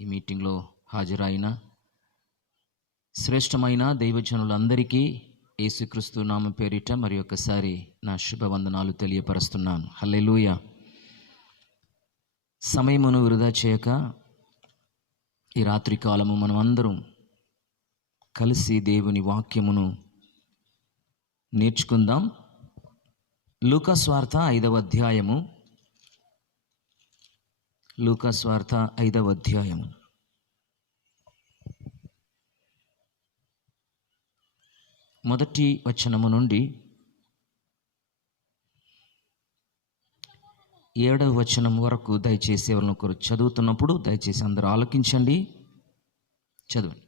ఈ మీటింగ్లో హాజరైన శ్రేష్టమైన దైవజనులందరికీ యేసుక్రీస్తు నామం పేరిట మరి ఒకసారి నా శుభవందనాలు తెలియపరుస్తున్నాను. హల్లెలూయా. సమయమును వృధా చేయక ఈ రాత్రి కాలము మనం అందరం కలిసి దేవుని వాక్యమును నేర్చుకుందాం. లూకా స్వార్త 5వ అధ్యాయము. లూకా స్వార్త 5వ అధ్యాయము. మొదటి వచనము నుండి 7వ వచనం వరకు దయచేసి ఎవరినొకరు చదువుతున్నప్పుడు దయచేసి అందరూ ఆలకించండి, చదవండి.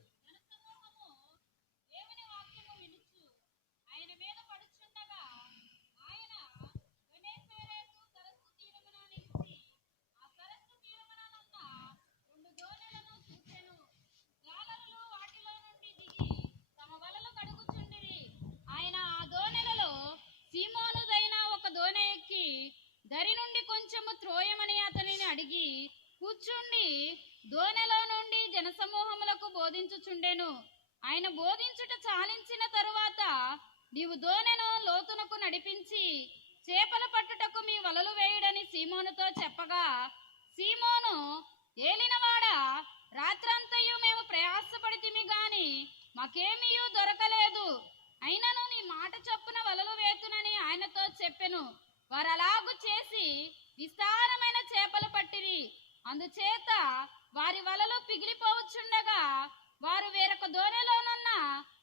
దరి నుండి కొంచెము త్రోయమని అతనిని అడిగి కూర్చుండి దోనెలో నుండి జనసమూహములకు బోధించుచుండెను. ఆయన బోధించుట చాలించిన తరువాత, నీవు దోనెను లోతునకు నడిపించి చేపల పట్టుటకు మీ వలలు వేయుడని సీమోనుతో చెప్పగా, సీమోను, ఏలినవాడా, రాత్రంతయు మేము ప్రయాసపడితిమి గాని మాకేమీయూ దొరకలేదు. అయినను నీ మాట చొప్పున వలలు వేతునని ఆయనతో చెప్పెను. వారు అలాగు చేసి విస్తారమైన చేపలు పట్టిరి. అందుచేత వారి వలలు పిగిలిపోవచ్చుండగా వారు వేరొక దోణిలోనున్న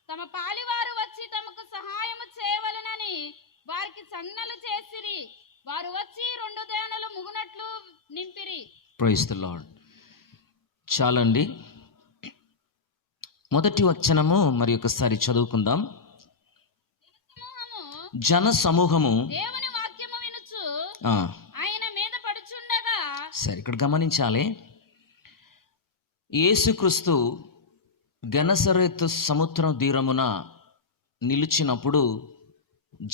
తమ పాలివారు వచ్చి తమకు సహాయము చేయవలెనని వారికి సంజ్ఞలు చేసిరి. వారు వచ్చి 2 దోణులు ముగునట్లు నింపిరి. Praise the Lord. చాలండి. మొదటి వచనము మరి ఒకసారి చదువుకుందాం. జన సమూహము ఆయన మీద పడుచుండగా. సరే, ఇక్కడ గమనించాలి. యేసుక్రీస్తు గెనసరేతు సముద్రం తీరమున నిలిచినప్పుడు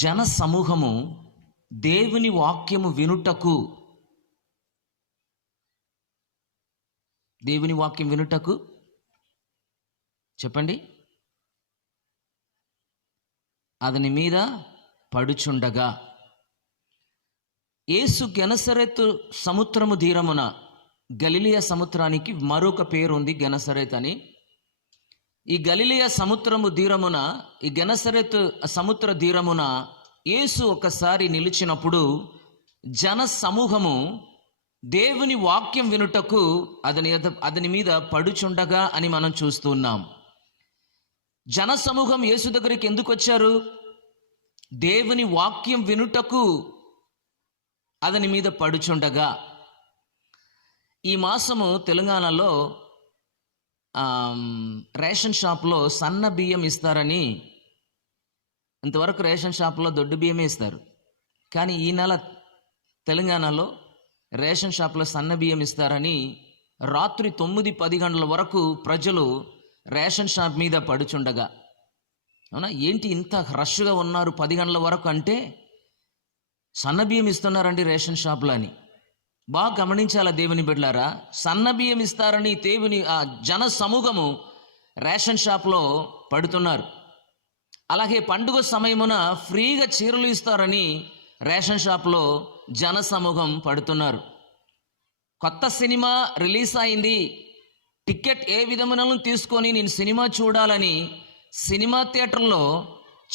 జన సమూహము దేవుని వాక్యము వినుటకు, దేవుని వాక్యం వినుటకు చెప్పండి, అతని మీద పడుచుండగా, యేసు గెనసరేతు సముద్రము తీరమున, గలిలియా సముద్రానికి మరొక పేరు ఉంది గెనసరేత్ అని. ఈ గలిలియా సముద్రము తీరమున, ఈ గెనసరేతు సముద్ర తీరమున యేసు ఒకసారి నిలిచినప్పుడు జన సమూహము దేవుని వాక్యం వినుటకు అతని మీద పడుచుండగా అని మనం చూస్తున్నాం. జన సమూహం యేసు దగ్గరికి ఎందుకు వచ్చారు? దేవుని వాక్యం వినుటకు అతని మీద పడుచుండగా. ఈ మాసము తెలంగాణలో రేషన్ షాప్లో సన్న బియ్యం ఇస్తారని, ఇంతవరకు రేషన్ షాప్లో దొడ్డు బియ్యమే ఇస్తారు, కానీ ఈ నెల తెలంగాణలో రేషన్ షాప్లో సన్న బియ్యం ఇస్తారని రాత్రి 9-10 గంటల వరకు ప్రజలు రేషన్ షాప్ మీద పడుచుండగా. అవునా? ఏంటి ఇంత రష్గా ఉన్నారు 10 గంటల వరకు అంటే? సన్న బియ్యం ఇస్తున్నారండి రేషన్ షాప్లో అని. బాగా గమనించాలా దేవుని బిడ్డలారా. సన్న బియ్యం ఇస్తారని దేవుని ఆ జన సమూహము రేషన్ షాప్లో పడుతున్నారు. అలాగే పండుగ సమయమున ఫ్రీగా చీరలు ఇస్తారని రేషన్ షాప్లో జన సమూహం పడుతున్నారు. కొత్త సినిమా రిలీజ్ అయింది, టికెట్ ఏ విధమునను తీసుకొని నేను సినిమా చూడాలని సినిమా థియేటర్లో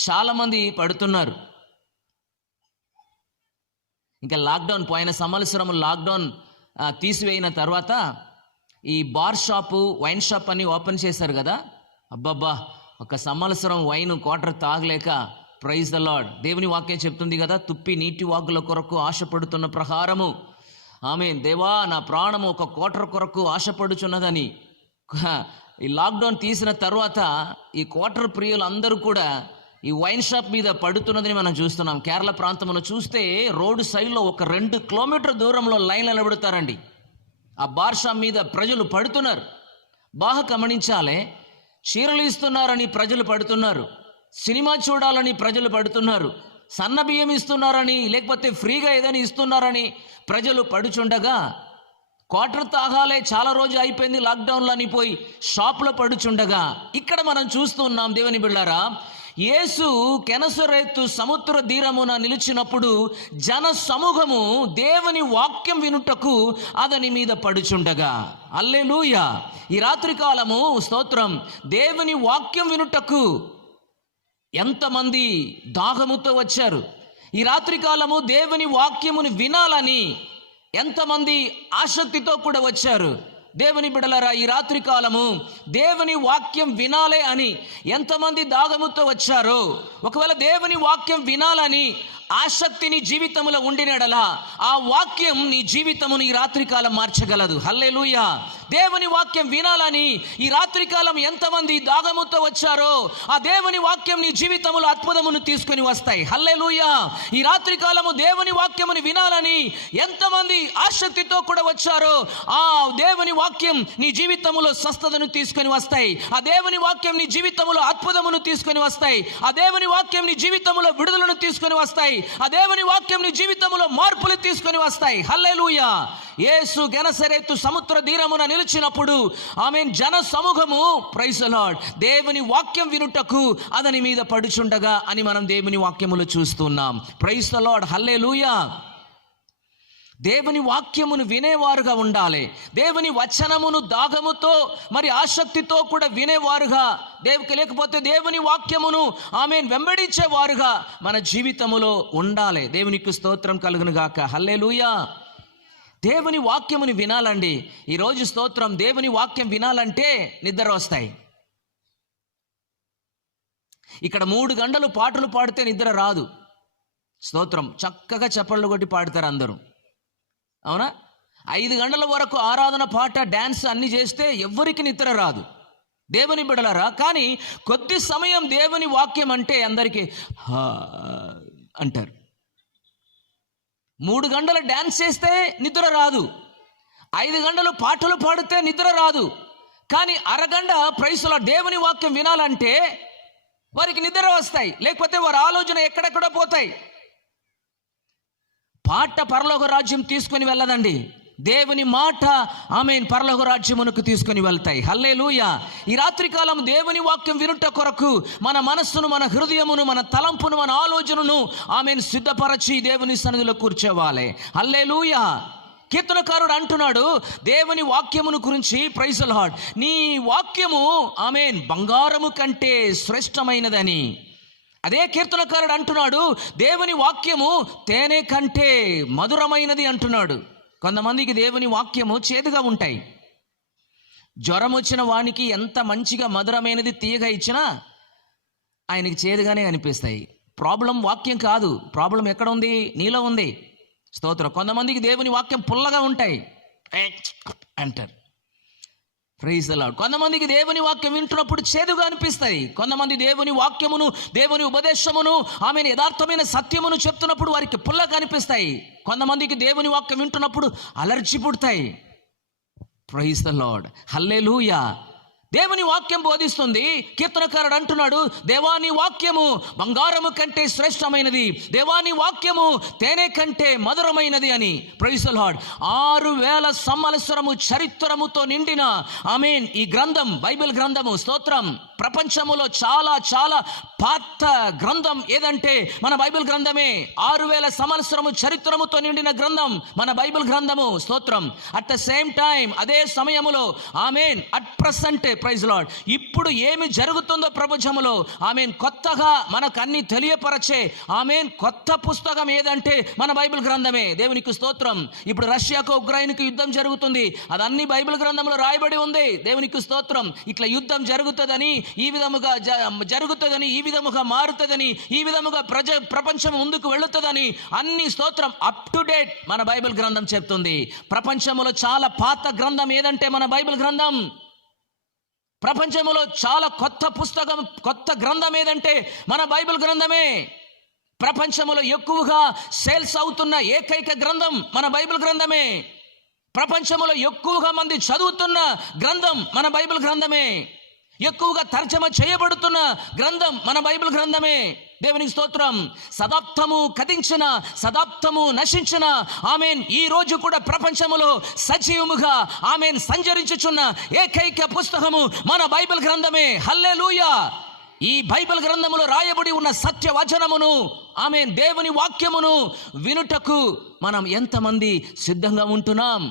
చాలామంది పడుతున్నారు. ఇంకా లాక్డౌన్, పోయిన సంవత్సరం లాక్డౌన్ తీసివేయిన తర్వాత ఈ బార్ షాపు, వైన్ షాప్ అని ఓపెన్ చేశారు కదా. అబ్బబ్బా, ఒక సంవత్సరం వైన్ క్వార్టర్ తాగలేక, ప్రైజ్ ద లార్డ్, దేవుని వాక్యం చెప్తుంది కదా, తుప్పి నీటి వాగుల కొరకు ఆశపడుతున్న ప్రకారము ఆమేన్, దేవా నా ప్రాణము ఒక క్వార్టర్ కొరకు ఆశపడుచున్నదని. ఈ లాక్డౌన్ తీసిన తర్వాత ఈ క్వార్టర్ ప్రియులు అందరూ కూడా ఈ వైన్ షాప్ మీద పడుతున్నదని మనం చూస్తున్నాం. కేరళ ప్రాంతంలో చూస్తే రోడ్డు సైడ్లో ఒక 2 కిలోమీటర్ దూరంలో లైన్లు నిలబెడతారండి. ఆ బార్ షాప్ మీద ప్రజలు పడుతున్నారు. బాగా గమనించాలి. చీరలు ఇస్తున్నారని ప్రజలు పడుతున్నారు, సినిమా చూడాలని ప్రజలు పడుతున్నారు, సన్న బియ్యం ఇస్తున్నారని లేకపోతే ఫ్రీగా ఏదైనా ఇస్తున్నారని ప్రజలు పడుచుండగా క్వార్టర్ తాగాలే, చాలా రోజు అయిపోయింది లాక్డౌన్లో అని పోయి షాప్లో పడుచుండగా ఇక్కడ మనం చూస్తున్నాం దేవుని బిడ్డారా, యేసు కెనసరేతు సముద్ర తీరమున నిలిచినప్పుడు జన సమూహము దేవుని వాక్యం వినుటకు అతని మీద పడుచుండగా. హల్లెలూయా. ఈ రాత్రి కాలము స్తోత్రం, దేవుని వాక్యం వినుటకు ఎంతమంది దాహముతో వచ్చారు. ఈ రాత్రి కాలము దేవుని వాక్యమును వినాలని ఎంతమంది ఆసక్తితో కూడా వచ్చారు. దేవుని బిడలరా, ఈ రాత్రి కాలము దేవుని వాక్యం వినాలే అని ఎంతమంది దాగముతో వచ్చారో, ఒకవేళ దేవుని వాక్యం వినాలని ఆసక్తి నీ జీవితంలో ఉండినడలా ఆ వాక్యం నీ జీవితమును ఈ రాత్రికాలం మార్చగలదు. హల్లెలూయా. దేవుని వాక్యం వినాలని ఈ రాత్రికాలం ఎంతమంది దాగముతో వచ్చారో ఆ దేవుని వాక్యం నీ జీవితంలో అద్భుతమును తీసుకొని వస్తాయి. హల్లెలూయా. ఈ రాత్రికాలము దేవుని వాక్యముని వినాలని ఎంతమంది ఆసక్తితో కూడా వచ్చారో ఆ దేవుని వాక్యం నీ జీవితంలో స్వస్థతను తీసుకొని వస్తాయి. ఆ దేవుని వాక్యం నీ జీవితంలో అద్భుతమును తీసుకొని వస్తాయి. ఆ దేవుని వాక్యం నీ జీవితంలో విడుదలను తీసుకొని వస్తాయి. ఆ దేవుని వాక్యం నీ జీవితంలో మార్పులు తీసుకొని వస్తాయి. హల్లెలూయా. యేసు గెనసరేతు సముద్ర తీరమున నిలిచినప్పుడు ఆమేన్ జన సమూహము ప్రైజ్ ది లార్డ్ దేవుని వాక్యం వినుటకు అతని మీద పడుచుండగా అని మనం దేవుని వాక్యములో చూస్తున్నాం. Praise the Lord. హల్లెలూయా. దేవుని వాక్యమును వినేవారుగా ఉండాలి. దేవుని వచనమును దాగముతో మరి ఆసక్తితో కూడా వినేవారుగా, లేకపోతే దేవుని వాక్యమును ఆమేన్ వెంబడించేవారుగా మన జీవితములో ఉండాలి. దేవునికి స్తోత్రం కలుగును గాక. హల్లెలూయా. దేవుని వాక్యముని వినాలండి. ఈరోజు స్తోత్రం, దేవుని వాక్యం వినాలంటే నిద్ర వస్తాయి. ఇక్కడ 3 గంటలు పాటలు పాడితే నిద్ర రాదు. స్తోత్రం, చక్కగా చప్పళ్ళు కొట్టి పాడతారు అందరూ, అవునా? 5 గంటల వరకు ఆరాధన, పాట, డ్యాన్స్ అన్ని చేస్తే ఎవ్వరికి నిద్ర రాదు. దేవుని బిడలరా, కానీ కొద్ది సమయం దేవుని వాక్యం అంటే అందరికీ అంటారు. 3 గంటలు డ్యాన్స్ చేస్తే నిద్ర రాదు, 5 గంటలు పాటలు పాడితే నిద్ర రాదు. కానీ అరగంట ప్రైజ్ ది లార్డ్ దేవుని వాక్యం వినాలంటే వారికి నిద్ర వస్తాయి. లేకపోతే వారి ఆలోచన ఎక్కడెక్కడ పోతాయి. పాట పరలోక రాజ్యం తీసుకొని వెళ్ళదండి, దేవుని మాట ఆమేన్ పరలోక రాజ్యమునకు తీసుకొని వెళ్తాయి. హల్లెలూయా. ఈ రాత్రికాలం దేవుని వాక్యం వినుట కొరకు మన మనస్సును, మన హృదయమును, మన తలంపును, మన ఆలోచనను ఆమేన్ సిద్ధపరచి దేవుని సన్నిధిలో కూర్చోవాలి. హల్లెలూయా. కీర్తనకారుడు అంటున్నాడు దేవుని వాక్యమును గురించి, ప్రైజ్ ది లార్డ్, నీ వాక్యము ఆమేన్ బంగారము కంటే శ్రేష్టమైనదని. అదే కీర్తనకారుడు అంటున్నాడు దేవుని వాక్యము తేనె కంటే మధురమైనది అంటున్నాడు. కొంతమందికి దేవుని వాక్యము చేదుగా ఉంటాయి. జ్వరం వచ్చిన వానికి ఎంత మంచిగా మధురమైనది తీయగా ఇచ్చినా ఆయనకి చేదుగానే అనిపిస్తాయి. ప్రాబ్లం వాక్యం కాదు, ప్రాబ్లం ఎక్కడ ఉంది? నీలో ఉంది. స్తోత్రం. కొంతమందికి దేవుని వాక్యం పుల్లగా ఉంటాయి అంటారు. Praise the lord. కొంతమందికి దేవుని వాక్యం వింటున్నప్పుడు చేదుగా అనిపిస్తాయి. కొంతమంది దేవుని వాక్యమును, దేవుని ఉపదేశమును, ఆమెను యథార్థమైన సత్యమును చెప్తున్నప్పుడు వారికి పుల్లగా అనిపిస్తాయి. కొంతమందికి దేవుని వాక్యం వింటున్నప్పుడు అలర్జీ పుడతాయి. Praise the Lord. హల్లెలూయా. దేవుని వాక్యం బోధిస్తుంది. కీర్తనకారుడు అంటున్నాడు దేవాని వాక్యము బంగారము కంటే శ్రేష్టమైనది, దేవాని వాక్యము తేనె కంటే మధురమైనది అని. Praise the lord. 6000 సంవత్సరము చరిత్రముతో నిండిన ఆమేన్ ఈ గ్రంథం, బైబిల్ గ్రంథము, స్తోత్రం, ప్రపంచములో చాలా చాలా పాత గ్రంథం ఏదంటే మన బైబిల్ గ్రంథమే. 6000 సంవత్సరము చరిత్రముతో నిండిన గ్రంథం మన బైబిల్ గ్రంథము. స్తోత్రం. అట్ ద సేమ్ టైం అదే సమయములో ఆమేన్ అట్ ప్రెసెంట్ ప్రైజ్ లార్డ్ ఇప్పుడు ఏమి జరుగుతుందో ప్రపంచంలో ఆమేన్ కొత్తగా మనకు అన్ని తెలియపరచే ఆమేన్ కొత్త పుస్తకం ఏదంటే మన బైబిల్ గ్రంథమే. దేవునికి స్తోత్రం. ఇప్పుడు రష్యాకు ఉక్రెయిన్కు యుద్ధం జరుగుతుంది, అది అన్ని బైబిల్ గ్రంథంలో రాయబడి ఉంది. దేవునికి స్తోత్రం. ఇట్లా యుద్ధం జరుగుతుందని, ఈ విధముగా జరుగుతుందని, ఈ విధముగా మారుతుందని, ఈ విధముగా ప్రపంచం ముందుకు వెళుతుందని అన్ని స్తోత్రం అప్ టు డేట్ మన బైబిల్ గ్రంథం చెప్తుంది. ప్రపంచంలో చాలా పాత గ్రంథం ఏదంటే మన బైబిల్ గ్రంథం. ప్రపంచంలో చాలా కొత్త పుస్తకం, కొత్త గ్రంథం ఏదంటే మన బైబిల్ గ్రంథమే. ప్రపంచంలో ఎక్కువగా సేల్స్ అవుతున్న ఏకైక గ్రంథం మన బైబిల్ గ్రంథమే. ప్రపంచంలో ఎక్కువగా మంది చదువుతున్న గ్రంథం మన బైబిల్ గ్రంథమే. ఎక్కువగా తర్జమ చేయబడుతున్న గ్రంథం మన బైబిల్ గ్రంథమే. దేవునికి స్తోత్రం. శతాబ్దము కదించిన, శతాబ్దము నశించిన, ఆమేన్, ఈ రోజు కూడా ప్రపంచములో సజీవముగా ఆమేన్ సంచరించుచున్న ఏకైక పుస్తకము మన బైబిల్ గ్రంథమే. హల్లెలూయా. ఈ బైబిల్ గ్రంథములో రాయబడి ఉన్న సత్య వచనమును, ఆమేన్, దేవుని వాక్యమును వినుటకు మనం ఎంతమంది సిద్ధంగా ఉంటున్నాం?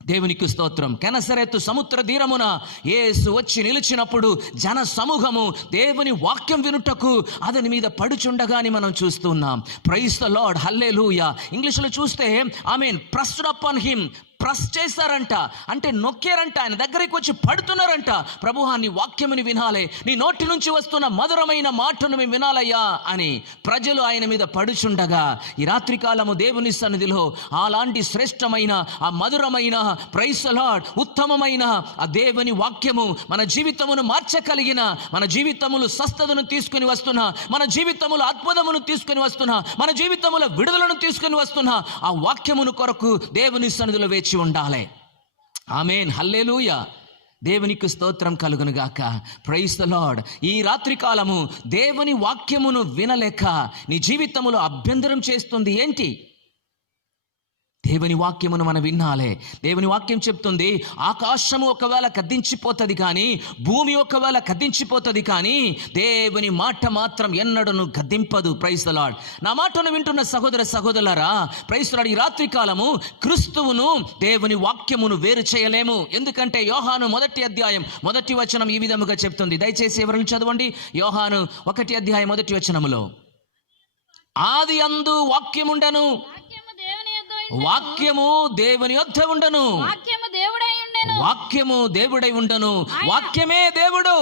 దేవునికి స్తోత్రం. కెనసరెత్తు సముద్ర తీరమున యేసు వచ్చి నిలిచినప్పుడు జన సమూహము దేవుని వాక్యం వినుటకు అతని మీద పడుచుండగాని మనం చూస్తున్నాం. Praise the Lord. హల్లెలూయా. ఇంగ్లీష్లో చూస్తే ఆమేన్, ప్రెస్డ్ అపాన్ హిమ్, ప్రెస్ చేశారంట, అంటే నొక్కారంట, ఆయన దగ్గరికి వచ్చి పడుతున్నారంట. ప్రభువా, నీ వాక్యముని వినాలే, నీ నోటి నుంచి వస్తున్న మధురమైన మాటను మేము వినాలయ్యా అని ప్రజలు ఆయన మీద పడుచుండగా ఈ రాత్రి కాలము దేవుని సన్నిధిలో అలాంటి శ్రేష్టమైన, ఆ మధురమైన, ప్రైజ్ ద లార్డ్, ఉత్తమమైన ఆ దేవుని వాక్యము మన జీవితమును మార్చగలిగిన, మన జీవితములు స్వస్థతను తీసుకుని వస్తున్న, మన జీవితములు అద్భుతమును తీసుకుని వస్తున్న, మన జీవితముల విడుదలను తీసుకుని వస్తున్న ఆ వాక్యమును కొరకు దేవుని సన్నిధిలో వేచి ఉండాలి. ఆమేన్. హల్లెలూయా. దేవునికి స్తోత్రం కలుగును గాక. Praise the lord. ఈ రాత్రి కాలము దేవుని వాక్యమును వినలేక నీ జీవితములో అభ్యంతరం చేస్తుంది ఏంటి? దేవుని వాక్యమును మనం వినాలే. దేవుని వాక్యం చెప్తుంది, ఆకాశము ఒకవేళ కదించిపోతుంది కానీ, భూమి ఒకవేళ కదించిపోతుంది కానీ, దేవుని మాట మాత్రం ఎన్నడను గద్దింపదు. Praise the Lord. నా మాటను వింటున్న సహోదర సహోదరులారా, ప్రైజ్ ద లార్డ్, ఈ రాత్రి కాలము క్రీస్తువును దేవుని వాక్యమును వేరు చేయలేము. ఎందుకంటే యోహాను 1వ అధ్యాయం 1వ వచనం ఈ విధముగా చెప్తుంది. దయచేసి ఎవరిని చదవండి. యోహాను 1వ అధ్యాయం 1వ వచనములో, ఆది అందు వాక్యముండెను, వాక్యము దేవుని యొద్ద ఉండెను, వాక్యము దేవుడై ఉండెను, వాక్యము దేవుడై ఉండెను, వాక్యమే దేవుడు,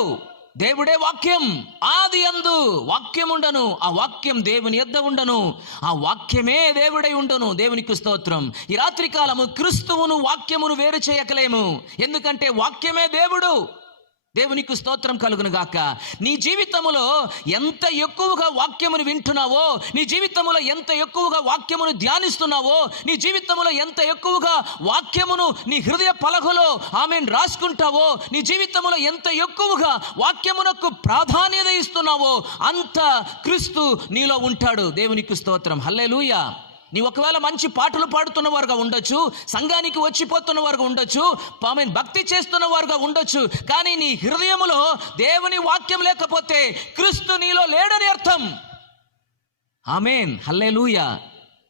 దేవుడే వాక్యం. ఆది అందు వాక్యముండను, ఆ వాక్యం దేవుని యొద్ద ఉండను, ఆ వాక్యమే దేవుడై ఉండను. దేవునికి స్తోత్రం. ఈ రాత్రి కాలము క్రీస్తువును వాక్యమును వేరు చేయకలేము. ఎందుకంటే వాక్యమే దేవుడు. దేవునికి స్తోత్రం కలుగును గాక. నీ జీవితములో ఎంత ఎక్కువగా వాక్యమును వింటున్నావో, నీ జీవితములో ఎంత ఎక్కువగా వాక్యమును ధ్యానిస్తున్నావో, నీ జీవితములో ఎంత ఎక్కువగా వాక్యమును నీ హృదయ పలకలో ఆమేన్ రాసుకుంటావో, నీ జీవితములో ఎంత ఎక్కువగా వాక్యమునకు ప్రాధాన్యత ఇస్తున్నావో అంత క్రీస్తు నీలో ఉంటాడు. దేవునికి స్తోత్రం. హల్లెలూయా. నీ ఒకవేళ మంచి పాటలు పాడుతున్న వారుగా ఉండొచ్చు, సంఘానికి వచ్చిపోతున్న వారుగా ఉండొచ్చు, ఆమేన్, భక్తి చేస్తున్న వారుగా ఉండొచ్చు, కానీ నీ హృదయములో దేవుని వాక్యం లేకపోతే క్రీస్తు నీలో లేడని అర్థం. ఆమేన్. హల్లెలూయా.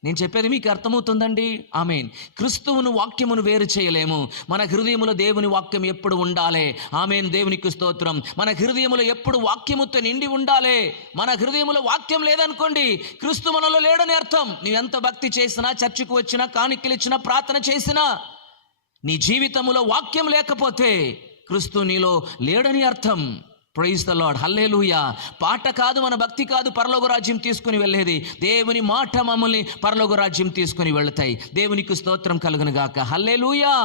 నేను చెప్పేది మీకు అర్థమవుతుందండి? ఆమేన్. క్రీస్తువును వాక్యమును వేరు చేయలేము. మన హృదయములో దేవుని వాక్యం ఎప్పుడు ఉండాలి. ఆమేన్. దేవునికి స్తోత్రం. మన హృదయములో ఎప్పుడు వాక్యముతో నిండి ఉండాలి. మన హృదయములో వాక్యం లేదనుకోండి, క్రీస్తు మనలో లేడని అర్థం. నీవెంత భక్తి చేసినా, చర్చికి వచ్చినా, కానుకలు ఇచ్చినా, ప్రార్థన చేసినా, నీ జీవితములో వాక్యం లేకపోతే క్రీస్తు నీలో లేడని అర్థం. Praise the Lord. హల్లెలూయా. పాట కాదు, మన భక్తి కాదు పరలోక రాజ్యం తీసుకుని వెళ్ళేది. దేవుని మాట మమ్మల్ని పరలోక రాజ్యం తీసుకుని వెళతాయి. దేవునికి స్తోత్రం కలుగును గాక. హల్లెలూయా.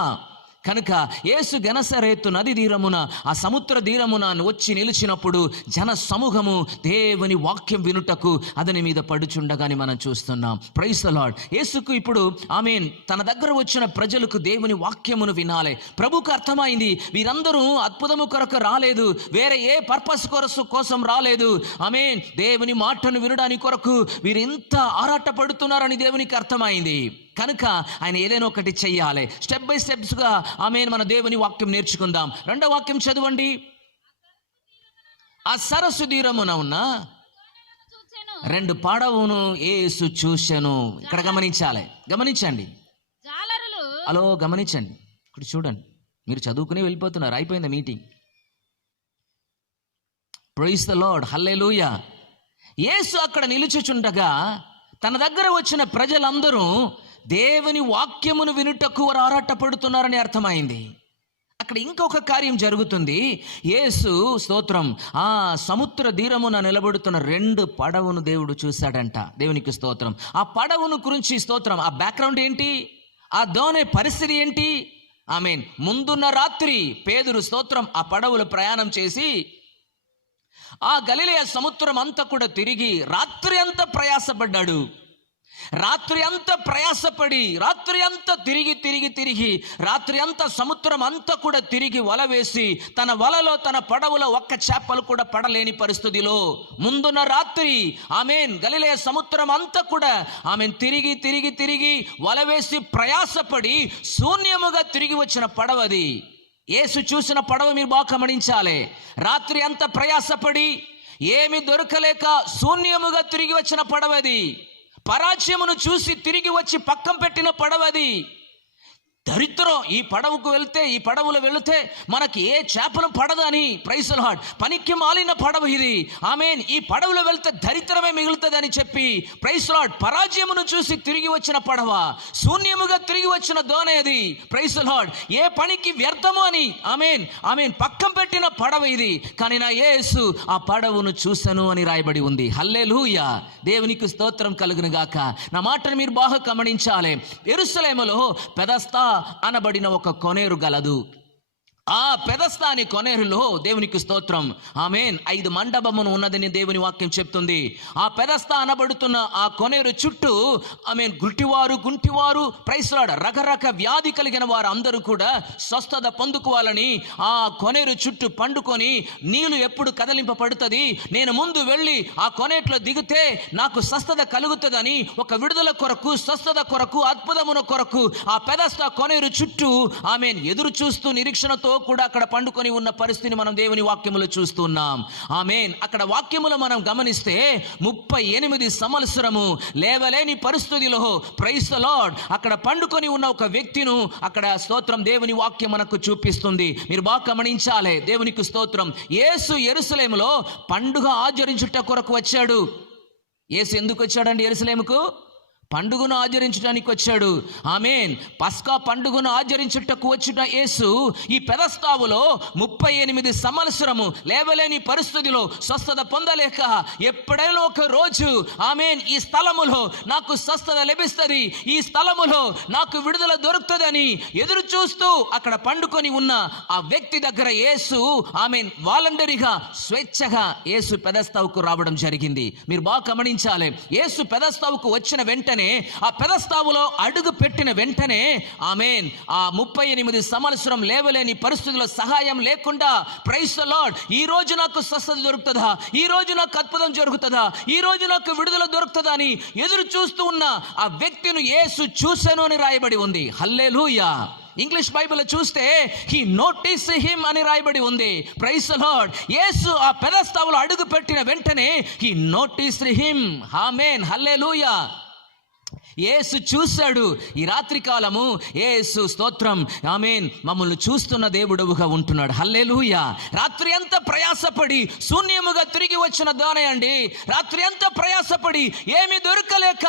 కనుక యేసు గెనసరేతు నది తీరమున, ఆ సముద్ర తీరమున వచ్చి నిలిచినప్పుడు జన సమూహము దేవుని వాక్యం వినుటకు అతని మీద పడుచుండగాని మనం చూస్తున్నాం. Praise the lord. యేసుకు ఇప్పుడు ఆమేన్, తన దగ్గర వచ్చిన ప్రజలకు దేవుని వాక్యమును వినాలి. ప్రభుకు అర్థమైంది, వీరందరూ అద్భుతము కొరకు రాలేదు, వేరే ఏ పర్పస్ కోసం రాలేదు. ఆమేన్. దేవుని మాటను వినడానికి కొరకు వీరు ఇంత ఆరాటపడుతున్నారని దేవునికి అర్థమైంది. కనుక ఆయన ఏదైనా ఒకటి చెయ్యాలి. స్టెప్ బై స్టెప్స్గా ఆమేన్ మన దేవుని వాక్యం నేర్చుకుందాం. 2వ వాక్యం చదవండి. ఆ సరస్సు తీరమున ఉన్న 2 పడవను యేసు చూసెను. ఇక్కడ గమనించాలి, గమనించండి. హలో, గమనించండి. ఇక్కడ చూడండి. మీరు చదువుకుని వెళ్ళిపోతున్నారు, అయిపోయింది మీటింగ్. Praise the Lord. హల్లెలూయా. యేసు అక్కడ నిలుచుచుండగా తన దగ్గర వచ్చిన ప్రజలందరూ దేవుని వాక్యమును వినుటకు వారు ఆరాటపడుతున్నారని అర్థమైంది. అక్కడ ఇంకొక కార్యం జరుగుతుంది. యేసు స్తోత్రం ఆ సముద్ర తీరమున నిలబడుతున్న 2 పడవను దేవుడు చూశాడంట. దేవునికి స్తోత్రం. ఆ పడవను గురించి స్తోత్రం, ఆ బ్యాక్గ్రౌండ్ ఏంటి, ఆ దోణి పరిస్థితి ఏంటి? ఆమేన్. ముందున్న రాత్రి పేతురు స్తోత్రం ఆ పడవలు ప్రయాణం చేసి ఆ గలిలయ సముద్రం అంతా కూడా తిరిగి రాత్రి అంతా ప్రయాసపడ్డాడు. రాత్రి అంతా ప్రయాసపడి, రాత్రి అంతా తిరిగి రాత్రి అంతా సముద్రం అంతా కూడా తిరిగి వల వేసి తన వలలో తన పడవలో ఒక్క చేపలు కూడా పడలేని పరిస్థితిలో ముందున్న రాత్రి ఆమెన్ గలిలయ సముద్రం అంతా కూడా ఆమెన్ తిరిగి వల వేసి ప్రయాసపడి శూన్యముగా తిరిగి వచ్చిన పడవది. యేసు చూసిన పడవ మీరు బాగా గమనించాలి. రాత్రి అంతా ప్రయాసపడి ఏమి దొరకలేక శూన్యముగా తిరిగి వచ్చిన పడవది. పరాజయమును చూసి తిరిగి వచ్చి పక్కం పెట్టిన పడవది. దరిద్రం, ఈ పడవలో వెళితే మనకి ఏ చేపలు పడదని, ప్రైజ్ ది లార్డ్, పనికి మాలిన పడవ ఇది, ఆమేన్, ఈ పడవలో వెళ్తే దరిద్రమే మిగులుతుందని చెప్పి, ప్రైజ్ ది లార్డ్, పరాజయమును చూసి తిరిగి వచ్చిన పడవ, శూన్యముగా తిరిగి వచ్చిన దోణి అది, ప్రైజ్ ది లార్డ్, ఏ పనికి వ్యర్థము అని ఆమేన్ పక్కం పెట్టిన పడవ ఇది. కానీ నా యేసు ఆ పడవను చూసెను అని రాయబడి ఉంది. హల్లెలూయా, దేవునికి స్తోత్రం కలుగును గాక. నా మాటను మీరు బాగా గమనించాలి. యెరూషలేములో పెదస్తా అనబడిన ఒక కొనేరు గలదు. ఆ పెదస్తాని కొనేరులో దేవునికి స్తోత్రం ఆమేన్ 5 మండపమును ఉన్నదని దేవుని వాక్యం చెప్తుంది. ఆ పెదస్తా అనబడుతున్న ఆ కొనేరు చుట్టూ ఆమేన్ గుంటివారు ప్రైజ్ ది లార్డ్, రకరక వ్యాధి కలిగిన వారు అందరూ కూడా స్వస్థత పొందుకోవాలని ఆ కొనేరు చుట్టూ పండుకొని, నీళ్లు ఎప్పుడు కదలింపబడుతుంది, నేను ముందు వెళ్ళి ఆ కొనేట్లో దిగితే నాకు స్వస్థత కలుగుతుందని ఒక విడుదల కొరకు, స్వస్థత కొరకు, అద్భుతమున కొరకు ఆ పెదస్తా కొనేరు చుట్టూ ఆమేన్ ఎదురు చూస్తూ నిరీక్షణతో కూడా అక్కడ పండుకొని ఉన్న పరిస్థితిని మనం దేవుని వాక్యములో చూస్తున్నాం. ఆమేన్. అక్కడ వాక్యములో మనం గమనిస్తే 38 సంవత్సరము లేవలేని పరిస్థితిలో ప్రైజ్ ది లార్డ్ అక్కడ పండుకొని ఉన్న ఒక వ్యక్తిను అక్కడ స్తోత్రం దేవుని వాక్యం మనకు చూపిస్తుంది. మీరు బాగా గమనించాలి. దేవునికి స్తోత్రం. యేసు యెరూషలేములో పండుగ ఆచరించుట కొరకు వచ్చాడు. యేసు ఎందుకు వచ్చాడండి యెరూషలేముకు? పండుగను ఆచరించడానికి వచ్చాడు. ఆమేన్. పస్కా పండుగను ఆచరించుటకు వచ్చిన యేసు ఈ పెదస్తావులో 38 సంవత్సరము లేవలేని పరిస్థితిలో స్వస్థత పొందలేక, ఎప్పుడైనా ఒక రోజు ఆమేన్ ఈ స్థలములో నాకు స్వస్థత లభిస్తుంది, ఈ స్థలములో నాకు విడుదల దొరుకుతుందని ఎదురు చూస్తూ అక్కడ పండుకొని ఉన్న ఆ వ్యక్తి దగ్గర యేసు ఆమేన్ వాలంటరీగా, స్వేచ్ఛగా యేసు పెదస్తావుకు రావడం జరిగింది. మీరు బాగా గమనించాలి. యేసు పెదస్తావుకు వచ్చిన వెంటనే, ఆ పెదస్తావులో అడుగు పెట్టిన వెంటనే ఆమేన్ ఆ 38 సంవత్సరం లేవలేని పరిస్థితుల్లో సహాయం లేకుండా, ప్రైజ్ ది లార్డ్, ఈ రోజు నాకు స్వస్థత దొరుకుతుందా, ఈ రోజు నాకు అద్భుతం జరుగుతుందా, ఈ రోజు నాకు విడుదల దొరుకుతుందా అని ఎదురు చూస్తూ ఉన్న ఆ వ్యక్తిని యేసు చూసెను అని రాయబడి ఉంది. హల్లెలూయా. ఇంగ్లీష్ బైబిల్ చూస్తే హీ నోటీస్ హిమ్ అని రాయబడి ఉంది. Praise the Lord. యేసు ఆ పెదస్తావులో అడుగు పెట్టిన వెంటనే హీ నోటీస్ హిమ్. ఆమేన్. హల్లెలూయా. యేసు చూశాడు. ఈ రాత్రి కాలము యేసు స్తోత్రం ఆమేన్ మమ్మల్ని చూస్తున్న దేవుడుగా ఉంటున్నాడు. హల్లెలూయా. రాత్రి అంతా ప్రయాసపడి శూన్యముగా తిరిగి వచ్చిన దానే అండి. రాత్రి అంతా ప్రయాసపడి ఏమి దొరకలేక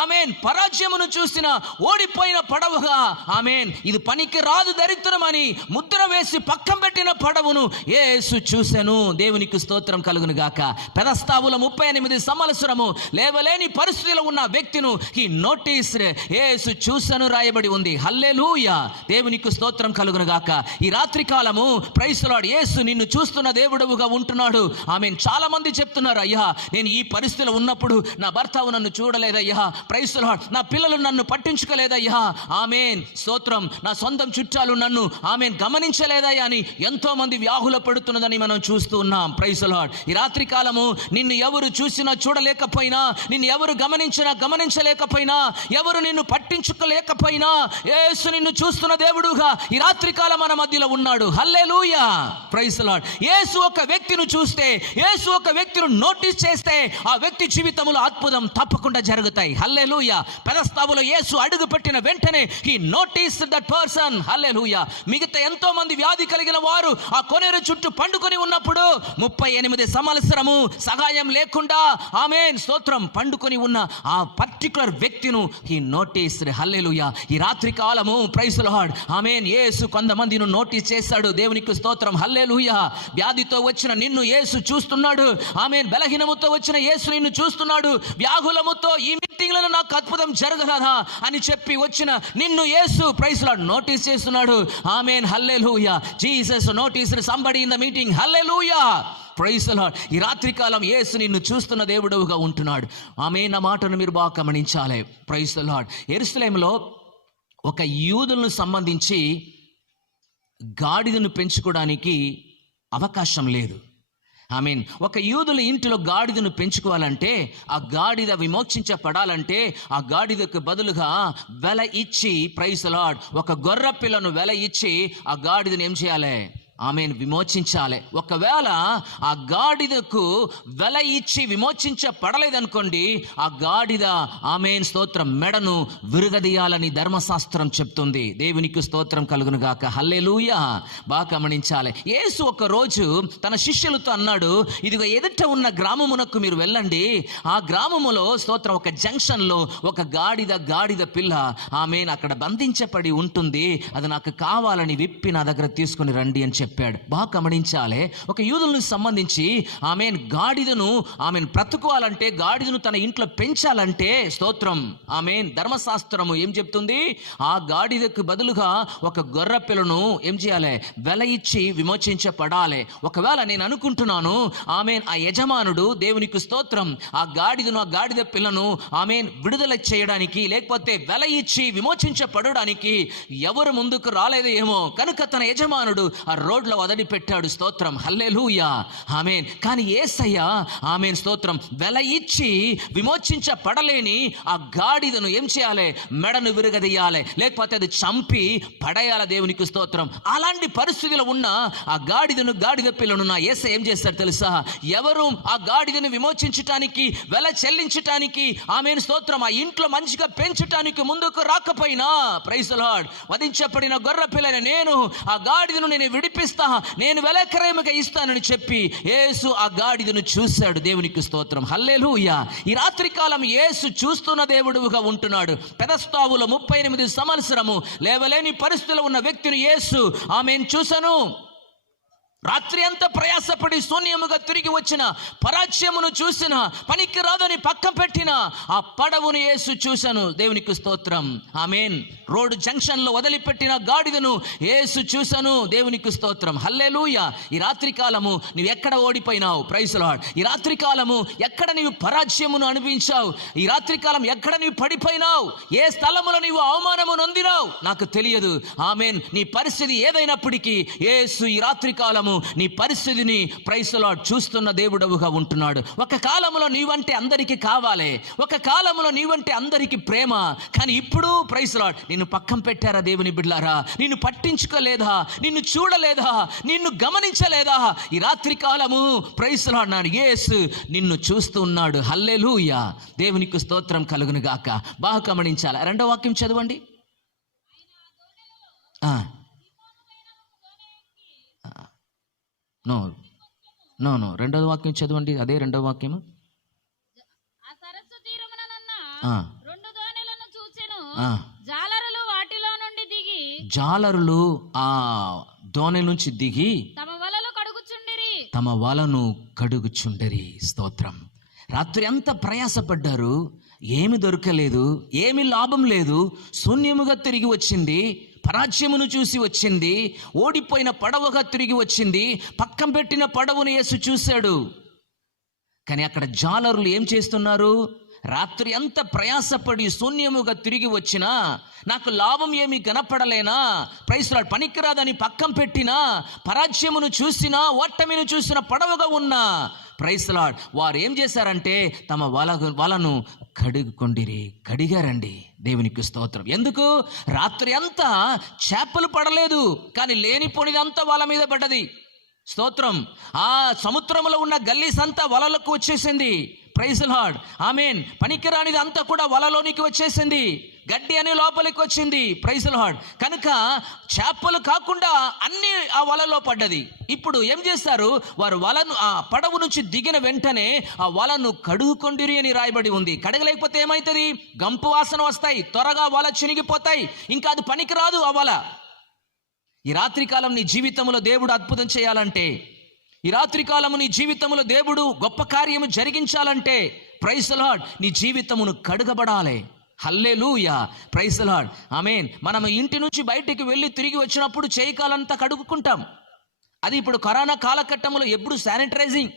ఆమేన్ పరాజయమును చూసిన ఓడిపోయిన పడవగా, ఆమేన్ ఇది పనికి రాదు దరిద్రమని ముద్ర వేసి పక్కం పెట్టిన పడవను యేసు చూసెను. దేవునికి స్తోత్రం కలుగును గాక. పెదస్తావుల 38 సంవత్సరము లేవలేని పరిస్థితిలో ఉన్న వ్యక్తిను ఈ నోటీస్ యేసు చూసెను రాయబడి ఉంది. హల్లెలూయా. దేవునికి స్తోత్రం కలుగును గాక. ఈ రాత్రి కాలము ప్రైజ్ ది లార్డ్ యేసు నిన్ను చూస్తున్న దేవుడుగా ఉంటున్నాడు. ఆమేన్. చాలా మంది చెప్తున్నారు, అయ్యా నేను ఈ పరిస్థితిలో ఉన్నప్పుడు నా భర్త నన్ను చూడలేదయ్యా, ప్రైజ్ ది లార్డ్ నా పిల్లలు నన్ను పట్టించుకోలేదయ్యా, ఆమేన్ స్తోత్రం నా సొంతం చుట్టాలు నన్ను ఆమేన్ గమనించలేదయ్యా అని ఎంతో మంది వ్యాహుల పడుతున్నదని మనం చూస్తూ ఉన్నాం. Praise the lord. ఈ రాత్రి కాలము నిన్ను ఎవరు చూసినా చూడలేకపోయినా, నిన్ను ఎవరు గమనించలేకపోయినా, ఎవరు నిన్ను పట్టించుకోలేకపోయినా యేసు నిన్ను చూస్తున్న దేవుడుగా ఈ రాత్రి కాలం మన మధ్యలో ఉన్నాడు. హల్లెలూయా. Praise the Lord. యేసు ఒక వ్యక్తిని చూస్తే, యేసు ఒక వ్యక్తిని నోటీస్ చేస్తే ఆ వ్యక్తి జీవితంలో అద్భుతం తప్పకుండా జరుగుతాయి. హల్లెలూయా. పెదస్తావులో యేసు అడుగు పెట్టిన వెంటనే హి నోటీస్ దట్ పర్సన్. హల్లెలూయా. మిగతా ఎంతో మంది వ్యాధి కలిగిన వారు ఆ కొనేరు చుట్టూ పండుకొని ఉన్నప్పుడు 38 సంవత్సరము సహాయం లేకుండా ఆమేన్ స్తోత్రం పండుకొని ఉన్న ఆ పర్టిక్యులర్ వ్యక్తిను హి నోటీస్. హల్లెలూయా. ఈ రాత్రి కాలము ప్రైజ్ ది లార్డ్ ఆమేన్ యేసు కొంతమందిని నోటీస్ చేశాడు. దేవునికి స్తోత్రం. హల్లెలూయా. వ్యాధితో వచ్చిన నిన్ను యేసు చూస్తున్నాడు. ఆమేన్. బలహీనముతో వచ్చిన యేసు నిన్ను చూస్తున్నాడు. వ్యాధులముతో ఈ మీటింగ్లలో నాకు అద్భుతం జరగదా అని చెప్పి వచ్చిన నిన్ను యేసు ప్రైజ్ ది లార్డ్ నోటీస్ చేస్తున్నాడు. ఆమేన్. హల్లెలూయా. Jesus notice somebody in the meeting. హల్లెలూయా. Praise the lord. ఈ రాత్రి కాలం యేసు నిన్ను చూస్తున్న దేవుడుగా ఉంటున్నాడు. ఆమేన్. ఆ మాటను మీరు బాగా గమనించాలి. Praise the lord. యెరూషలేములో ఒక యూదులను సంబంధించి గాడిదను పెంచుకోవడానికి అవకాశం లేదు. ఒక యూదుల ఇంటిలో గాడిదను పెంచుకోవాలంటే, ఆ గాడిద విమోచించబడాలంటే, ఆ గాడిదకు బదులుగా వెల ఇచ్చి, ప్రైజ్ ది లార్డ్, ఒక గొర్రె పిల్లను వెల ఇచ్చి ఆ గాడిదను ఏం చేయాలి? విమోచించాలి. ఒకవేళ ఆ గాడిదకు వెల ఇచ్చి విమోచించబడలేదనుకోండి, ఆ గాడిద స్తోత్రం మెడను విరుగదీయాలని ధర్మశాస్త్రం చెప్తుంది. దేవునికి స్తోత్రం కలుగును గాక. హల్లెలూయా. బాగా గమనించాలి. యేసు ఒక రోజు తన శిష్యులతో అన్నాడు, ఇదిగో ఎదుట ఉన్న గ్రామమునకు మీరు వెళ్ళండి. ఆ గ్రామములో స్తోత్రం ఒక జంక్షన్లో ఒక గాడిద పిల్ల అక్కడ బంధించబడి ఉంటుంది. అది నాకు కావాలని విప్పి నా దగ్గర తీసుకుని రండి అని చెప్పాడు. బాగా గమనించాలి. ఒక యూదులకు సంబంధించి గాడిదను బ్రతుకోవాలంటే, గాడిదను తన ఇంట్లో పెంచాలంటే స్తోత్రం ధర్మశాస్త్రము ఏం చెప్తుంది? ఆ గాడిదకు బదులుగా ఒక గొర్రె పిల్లను ఏం చేయాలి? వెల ఇచ్చి విమోచించబడాలి. ఒకవేళ నేను అనుకుంటున్నాను ఆ యజమానుడు దేవునికి స్తోత్రం ఆ గాడిద పిల్లను విడుదల చేయడానికి, లేకపోతే వెల ఇచ్చి విమోచించబడడానికి ఎవరు ముందుకు రాలేదో ఏమో, కనుక తన యజమానుడు ఆ రోడ్లో వదిలిపెట్టాడు. స్తోత్రం. హల్లెలూయా. కానీ యేసయ్య స్తోత్రం వెల ఇచ్చి విమోచించబడలేని ఆ గాడిదను ఏం చేయాలి? మెడను విరగదీయాలి, లేకపోతే అది చంపి పడేయాలి. దేవునికి స్తోత్రం. అలాంటి పరిస్థితిలో ఉన్న ఆ గాడిద పిల్లను నా యేసయ్య ఏం చేస్తాడు తెలుసా? ఎవరు ఆ గాడిదను విమోచించటానికి, వెల చెల్లించటానికి, స్తోత్రం ఆ ఇంట్లో మంచిగా పెంచటానికి ముందుకు రాకపోయినా, ప్రైజ్ ది లార్డ్, వధించబడిన గొర్రె పిల్లని నేను ఆ గాడిదను నేను విడిపిస్తా, నేను వెలక్రయముగా ఇస్తానని చెప్పి యేసు ఆ గాడిదను చూశాడు. దేవునికి స్తోత్రం. హల్లెలూయా. ఈ రాత్రి కాలం యేసు చూస్తున్న దేవుడుగా ఉంటున్నాడు. పెదస్తావులో 38 సంవత్సరము లేవలేని పరిస్థితిలో ఉన్న వ్యక్తిని యేసు చూశాను. రాత్రి అంతా ప్రయాసపడి శూన్యముగా తిరిగి వచ్చిన, పరాజయమును చూసిన, పనికి రాదని పక్క పెట్టిన ఆ పడవును యేసు చూశాను. దేవునికి స్తోత్రం. రోడ్డు జంక్షన్ లో వదిలిపెట్టిన గాడిదను యేసు చూశాను. దేవునికి స్తోత్రం. హల్లెలూయా. ఈ రాత్రి కాలము నువ్వు ఎక్కడ ఓడిపోయినావు? Praise the lord. ఈ రాత్రి కాలము ఎక్కడ నీవు పరాజయమును అనుభవించావు? ఈ రాత్రి కాలం ఎక్కడ నీవు పడిపోయినావు? ఏ స్థలములో నీవు అవమానము నొందినావు? నాకు తెలియదు. నీ పరిస్థితి ఏదైనప్పటికీ యేసు ఈ రాత్రి కాలము నీ పరిస్థితిని ప్రైజ్ ది లార్డ్ చూస్తున్న దేవుడవుగా ఉంటున్నాడు. ఒక కాలంలో నీవంటే అందరికీ కావాలి, ఒక కాలంలో నీవంటే అందరికీ ప్రేమ, కానీ ఇప్పుడు ప్రైజ్ ది లార్డ్ నిన్ను పక్కన పెట్టారా? దేవుని బిడ్డలారా, నిన్ను పట్టించుకోలేదా? నిన్ను చూడలేదా? నిన్ను గమనించలేదా? ఈ రాత్రి కాలము ప్రైజ్ ది లార్డ్ యేసు నిన్ను చూస్తూ ఉన్నాడు. హల్లెలూయా. దేవునికి స్తోత్రం కలుగును గాక. బాగా గమనించాలి. 2వ వాక్యం చదవండి. నో 2వ వాక్యం చదవండి. అదే 2వ వాక్యము. ఆ సరస్సు తీరముననున్న 2 దోణెలను చూచెను. జాలరులు వాటిలో నుండి దిగి, జాలరులు ఆ దోణె నుంచి దిగి తమ వలను కడుగుచుండరి. స్తోత్రం. రాత్రి అంతా ప్రయాసపడ్డారు, ఏమి దొరకలేదు, ఏమి లాభం లేదు, శూన్యముగా తిరిగి వచ్చింది, పరాజయమును చూసి వచ్చింది, ఓడిపోయిన పడవగా తిరిగి వచ్చింది, పక్కన పెట్టిన పడవను యేసు చూశాడు. కానీ అక్కడ జాలరులు ఏం చేస్తున్నారు? రాత్రి అంత ప్రయాసపడి శూన్యముగా తిరిగి వచ్చినా, నాకు లాభం ఏమి కనపడలేనా, ప్రైజ్ ది లార్డ్ పనికిరాదని పక్కన పెట్టినా, పరాజయమును చూసినా, ఓటమిని చూసిన పడవగా ఉన్నా, ప్రైజ్ ది లార్డ్ వారు ఏం చేశారంటే తమ వలను కడిగారండి. దేవునికి స్తోత్రం. ఎందుకు? రాత్రి అంతా చేపలు పడలేదు, కానీ లేనిపోనిదంతా వాళ్ళ మీద పడ్డది. స్తోత్రం. ఆ సముద్రంలో ఉన్న గల్లీస్ అంతా వలలకు వచ్చేసింది. Praise the lord. పనికిరానిది అంతా కూడా వలలోనికి వచ్చేసింది, గడ్డి అని లోపలికి వచ్చింది. Praise the lord. కనుక చేపలు కాకుండా అన్ని ఆ వలలో పడ్డది. ఇప్పుడు ఏం చేస్తారు? వారు వలను ఆ పడవ నుంచి దిగిన వెంటనే ఆ వలను కడుగుకొండిరి అని రాయబడి ఉంది. కడగలేకపోతే ఏమవుతుంది? గంపు వాసన వస్తాయి, త్వరగా వల చినిగిపోతాయి, ఇంకా అది పనికిరాదు ఆ వల. ఈ రాత్రికాలం నీ జీవితంలో దేవుడు అద్భుతం చేయాలంటే, ఈ రాత్రికాలము నీ జీవితంలో దేవుడు గొప్ప కార్యము జరిగించాలంటే, ప్రైజ్ ది లార్డ్ నీ జీవితమును కడుగబడాలి. హల్లెలూయా. Praise the Lord. మనం ఇంటి నుంచి బయటికి వెళ్ళి తిరిగి వచ్చినప్పుడు చేయికాలంతా కడుగుకుంటాం. అది ఇప్పుడు కరోనా కాలఘట్టంలో ఎప్పుడు శానిటైజింగ్.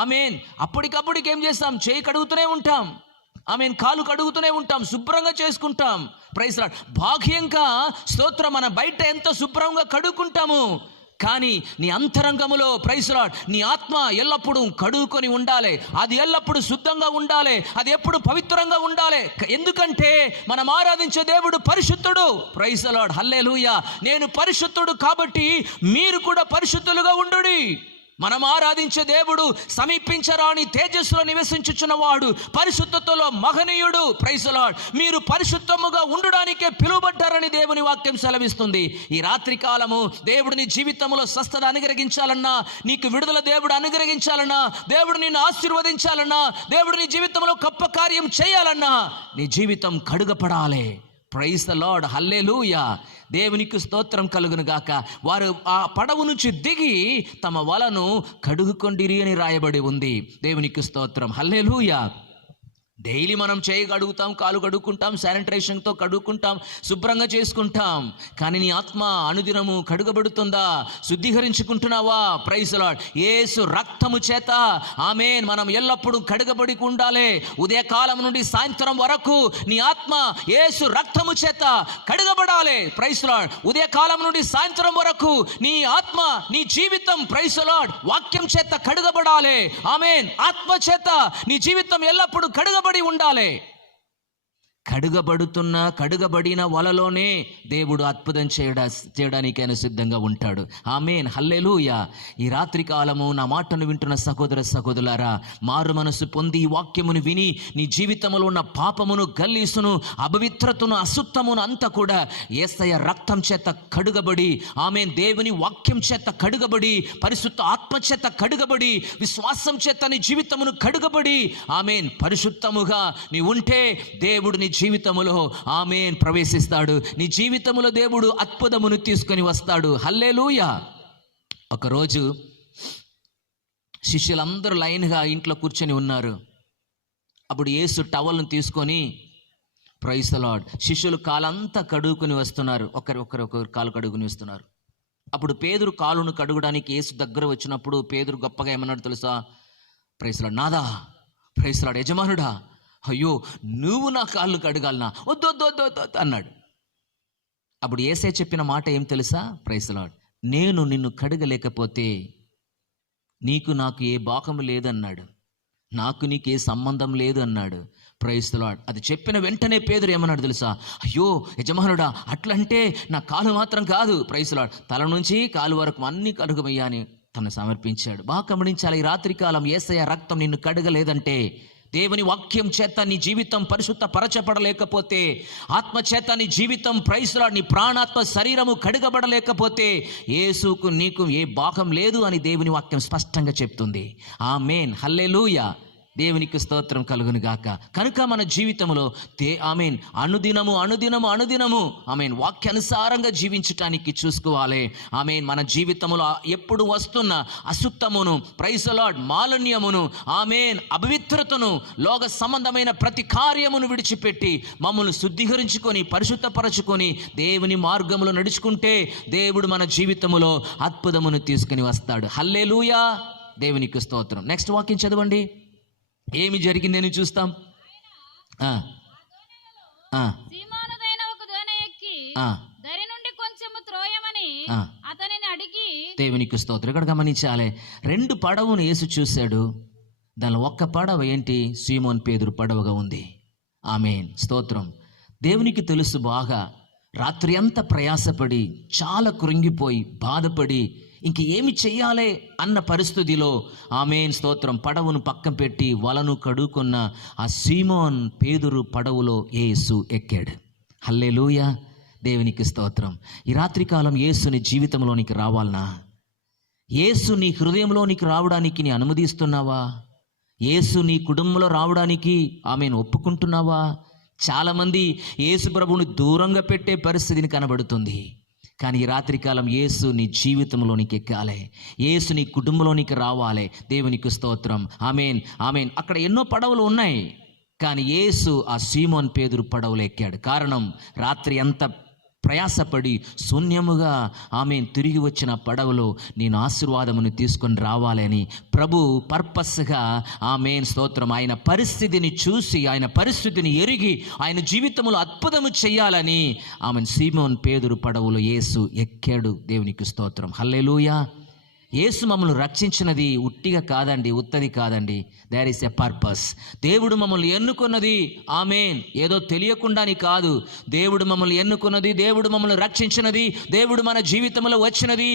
ఆమేన్. అప్పటికప్పటికి ఏం చేస్తాం? చేయి కడుగుతూనే ఉంటాం. ఆమేన్. కాలు కడుగుతూనే ఉంటాం, శుభ్రంగా చేసుకుంటాం. Praise lord. భాగ్యంగా స్తోత్రం, మన బయట ఎంతో శుభ్రంగా కడుక్కుంటాము, కానీ నీ అంతరంగములో ప్రైజ్ లార్డ్ నీ ఆత్మ ఎల్లప్పుడూ కడుగుకొని ఉండాలి. అది ఎల్లప్పుడూ శుద్ధంగా ఉండాలి, అది ఎప్పుడు పవిత్రంగా ఉండాలి. ఎందుకంటే మనం ఆరాధించే దేవుడు పరిశుద్ధుడు. Praise Lord. హల్లెలూయా. నేను పరిశుద్ధుడు కాబట్టి మీరు కూడా పరిశుద్ధులుగా ఉండుడి. మనం ఆరాధించే దేవుడు సమీపించరాని తేజస్సులో నివసించుచున్నవాడు, పరిశుద్ధతలో మహనీయుడు. Praise lord. మీరు పరిశుద్ధముగా ఉండడానికే పిలువబడ్డారని దేవుని వాక్యం సెలవిస్తుంది. ఈ రాత్రి కాలము దేవుడు నీ జీవితంలో స్వస్థత అనుగ్రహించాలన్నా, నీకు విడుదల దేవుడు అనుగ్రహించాలన్నా, దేవుడు నిన్ను ఆశీర్వదించాలన్నా, దేవుడు నీ జీవితంలో గొప్ప కార్యం చేయాలన్నా నీ జీవితం కడుగపడాలి. Praise the Lord. హల్లెలూయా. దేవునికి స్తోత్రం కలుగును గాక. వారు ఆ పడవ నుంచి దిగి తమ వలను కడుగుకొండిరి అని రాయబడి ఉంది. దేవునికి స్తోత్రం. హల్లెలూయా. డైలీ మనం చేయి కడుగుతాం, కాలు కడుక్కుంటాం, శానిటైజేషన్తో కడుక్కుంటాం, శుభ్రంగా చేసుకుంటాం. కానీ నీ ఆత్మ అనుదినము కడుగబడుతుందా? శుద్ధీకరించుకుంటున్నావా? Praise lord. యేసు రక్తము చేత ఆమేన్ మనం ఎల్లప్పుడూ కడుగబడి ఉండాలి. ఉదయకాలం నుండి సాయంత్రం వరకు నీ ఆత్మ యేసు రక్తము చేత కడుగబడాలి. Praise lord. ఉదయకాలం నుండి సాయంత్రం వరకు నీ ఆత్మ, నీ జీవితం ప్రైజ్ లార్డ్ వాక్యం చేత కడుగబడాలి. ఆమేన్. ఆత్మ చేత నీ జీవితం ఎల్లప్పుడూ కడుగబడాలి ఉండాలి. కడుగబడిన వలలోనే దేవుడు అద్భుతం చేయడానికి ఆయన సిద్ధంగా ఉంటాడు. ఆమేన్. హల్లెలూయా. ఈ రాత్రి కాలము నా మాటను వింటున్న సహోదర సహోదరులారా, మారు మనసు పొంది ఈ వాక్యమును విని నీ జీవితంలో ఉన్న పాపమును, గల్లీసును, అపవిత్రతను, అశుద్ధమును అంతా కూడా యేసయ్య రక్తం చేత కడుగబడి, ఆమేన్ దేవుని వాక్యం చేత కడుగబడి, పరిశుద్ధ ఆత్మ చేత కడుగబడి, విశ్వాసం చేత నీ జీవితమును కడుగబడి, ఆమేన్ పరిశుద్ధముగా నీ ఉంటే దేవుడు నీ జీవితములో ఆమేన్ ప్రవేశిస్తాడు. నీ జీవితములో దేవుడు అద్భుతమును తీసుకొని వస్తాడు. హల్లెలూయా. ఒకరోజు శిష్యులందరూ లైన్గా ఇంట్లో కూర్చొని ఉన్నారు. అప్పుడు యేసు టవల్ను తీసుకొని ప్రైజ్ ది లార్డ్ శిష్యులు కాలంతా కడుగుకొని వస్తున్నారు. ఒకరు కాలు కడుగుని వస్తున్నారు. అప్పుడు పేతురు కాలును కడుగడానికి యేసు దగ్గర వచ్చినప్పుడు పేతురు గొప్పగా ఏమన్నాడు తెలుసా? Praise the lord. నాదా, ప్రైజ్ ది లార్డ్, యజమానుడా, అయ్యో నువ్వు నా కాళ్ళు కడగాలనా? వద్దు అన్నాడు. అప్పుడు యేసే చెప్పిన మాట ఏం తెలుసా? Praise the lord. నేను నిన్ను కడగలేకపోతే నీకు నాకు ఏ భాగము లేదన్నాడు, నాకు నీకు ఏ సంబంధం లేదు అన్నాడు. Praise the lord. అది చెప్పిన వెంటనే పేతురు ఏమన్నాడు తెలుసా? అయ్యో యజమానుడా, అట్లంటే నా కాలు మాత్రం కాదు, ప్రైజ్ ది లార్డ్, తల నుంచి కాలు వరకు అన్ని కడుగమయ్యా అని తను సమర్పించాడు. బాగా గమనించాలి. ఈ రాత్రికాలం యేసయ్య రక్తం నిన్ను కడగలేదంటే, దేవుని వాక్యం చేత నీ జీవితం పరిశుద్ధ పరచబడలేకపోతే, ఆత్మ చేత నీ జీవితం ప్రైజ్ ది లార్డ్ నీ ప్రాణాత్మ శరీరము కడుగబడలేకపోతే యేసుకు నీకు ఏ భాగం లేదు అని దేవుని వాక్యం స్పష్టంగా చెప్తుంది. ఆమేన్. హల్లెలూయా. దేవునికి స్తోత్రం కలుగును గాక. కనుక మన జీవితంలో ఆమేన్ అనుదినము ఆమేన్ వాక్యానుసారంగా జీవించటానికి చూసుకోవాలి. ఆమేన్. మన జీవితంలో ఎప్పుడు వస్తున్న అశుద్ధమును, ప్రైజ్ ది లార్డ్ మాలిన్యమును, ఆమేన్ అపవిత్రతను, లోక సంబంధమైన ప్రతి కార్యమును విడిచిపెట్టి మమ్మల్ని శుద్ధీకరించుకొని పరిశుద్ధపరచుకొని దేవుని మార్గములో నడుచుకుంటే దేవుడు మన జీవితములో అద్భుతమును తీసుకుని వస్తాడు. హల్లెలూయా. దేవునికి స్తోత్రం. నెక్స్ట్ వాక్యం చదవండి. ఏమి జరిగిందని చూస్తాం. సీమోనుదైన ఒక దోణి ఎక్కి దరి నుండి కొంచెము త్రోయమని అతనిని అడిగి. దేవునికి స్తోత్రం. ఇక్కడ గమనించాలి. 2 పడవను యేసు చూశాడు. దానిలో ఒక్క పడవ ఏంటి? సీమోన్ పేతురు పడవగా ఉంది. ఆమేన్. స్తోత్రం. దేవునికి తెలుసు బాగా. రాత్రి అంతా ప్రయాసపడి చాలా కృంగిపోయి బాధపడి ఇంక ఏమి చెయ్యాలి అన్న పరిస్థితిలో ఆమేన్ స్తోత్రం పడవను పక్కన పెట్టి వలను కడుక్కున్న ఆ సీమోన్ పేతురు పడవలో యేసు ఎక్కాడు. హల్లెలూయా. దేవునికి స్తోత్రం. ఈ రాత్రికాలం యేసుని జీవితంలోనికి రావాలనా? యేసు నీ హృదయంలోనికి రావడానికి నీ అనుమతిస్తున్నావా? యేసు నీ కుటుంబంలో రావడానికి ఆమెను ఒప్పుకుంటున్నావా? చాలామంది యేసు ప్రభువుని దూరంగా పెట్టే పరిస్థితిని కనబడుతుంది. కానీ ఈ రాత్రికాలం యేసు నీ జీవితంలోనికి ఎక్కాలి, యేసు నీ కుటుంబంలోనికి రావాలి. దేవునికి స్తోత్రం. ఆమేన్. అక్కడ ఎన్నో పడవలు ఉన్నాయి, కానీ యేసు ఆ సీమోన్ పేతురు పడవలో ఎక్కాడు. కారణం రాత్రి అంతా ప్రయాసపడి శూన్యముగా తిరిగి వచ్చిన పడవలో నేను ఆశీర్వాదమును తీసుకొని రావాలని ప్రభు పర్పస్గా స్తోత్రం, ఆయన పరిస్థితిని చూసి, ఆయన పరిస్థితిని ఎరిగి, ఆయన జీవితంలో అద్భుతము చేయాలని సీమోన్ పేతురు పడవలో యేసు ఎక్కాడు. దేవునికి స్తోత్రం, హల్లెలూయా. యేసు మమ్మల్ని రక్షించినది ఉట్టిగా కాదండి, ఉత్తది కాదండి. There is a purpose. దేవుడు మమ్మల్ని ఎన్నుకున్నది ఏదో తెలియకుండాని కాదు. దేవుడు మమ్మల్ని ఎన్నుకున్నది, దేవుడు మమ్మల్ని రక్షించినది, దేవుడు మన జీవితంలో వచ్చినది,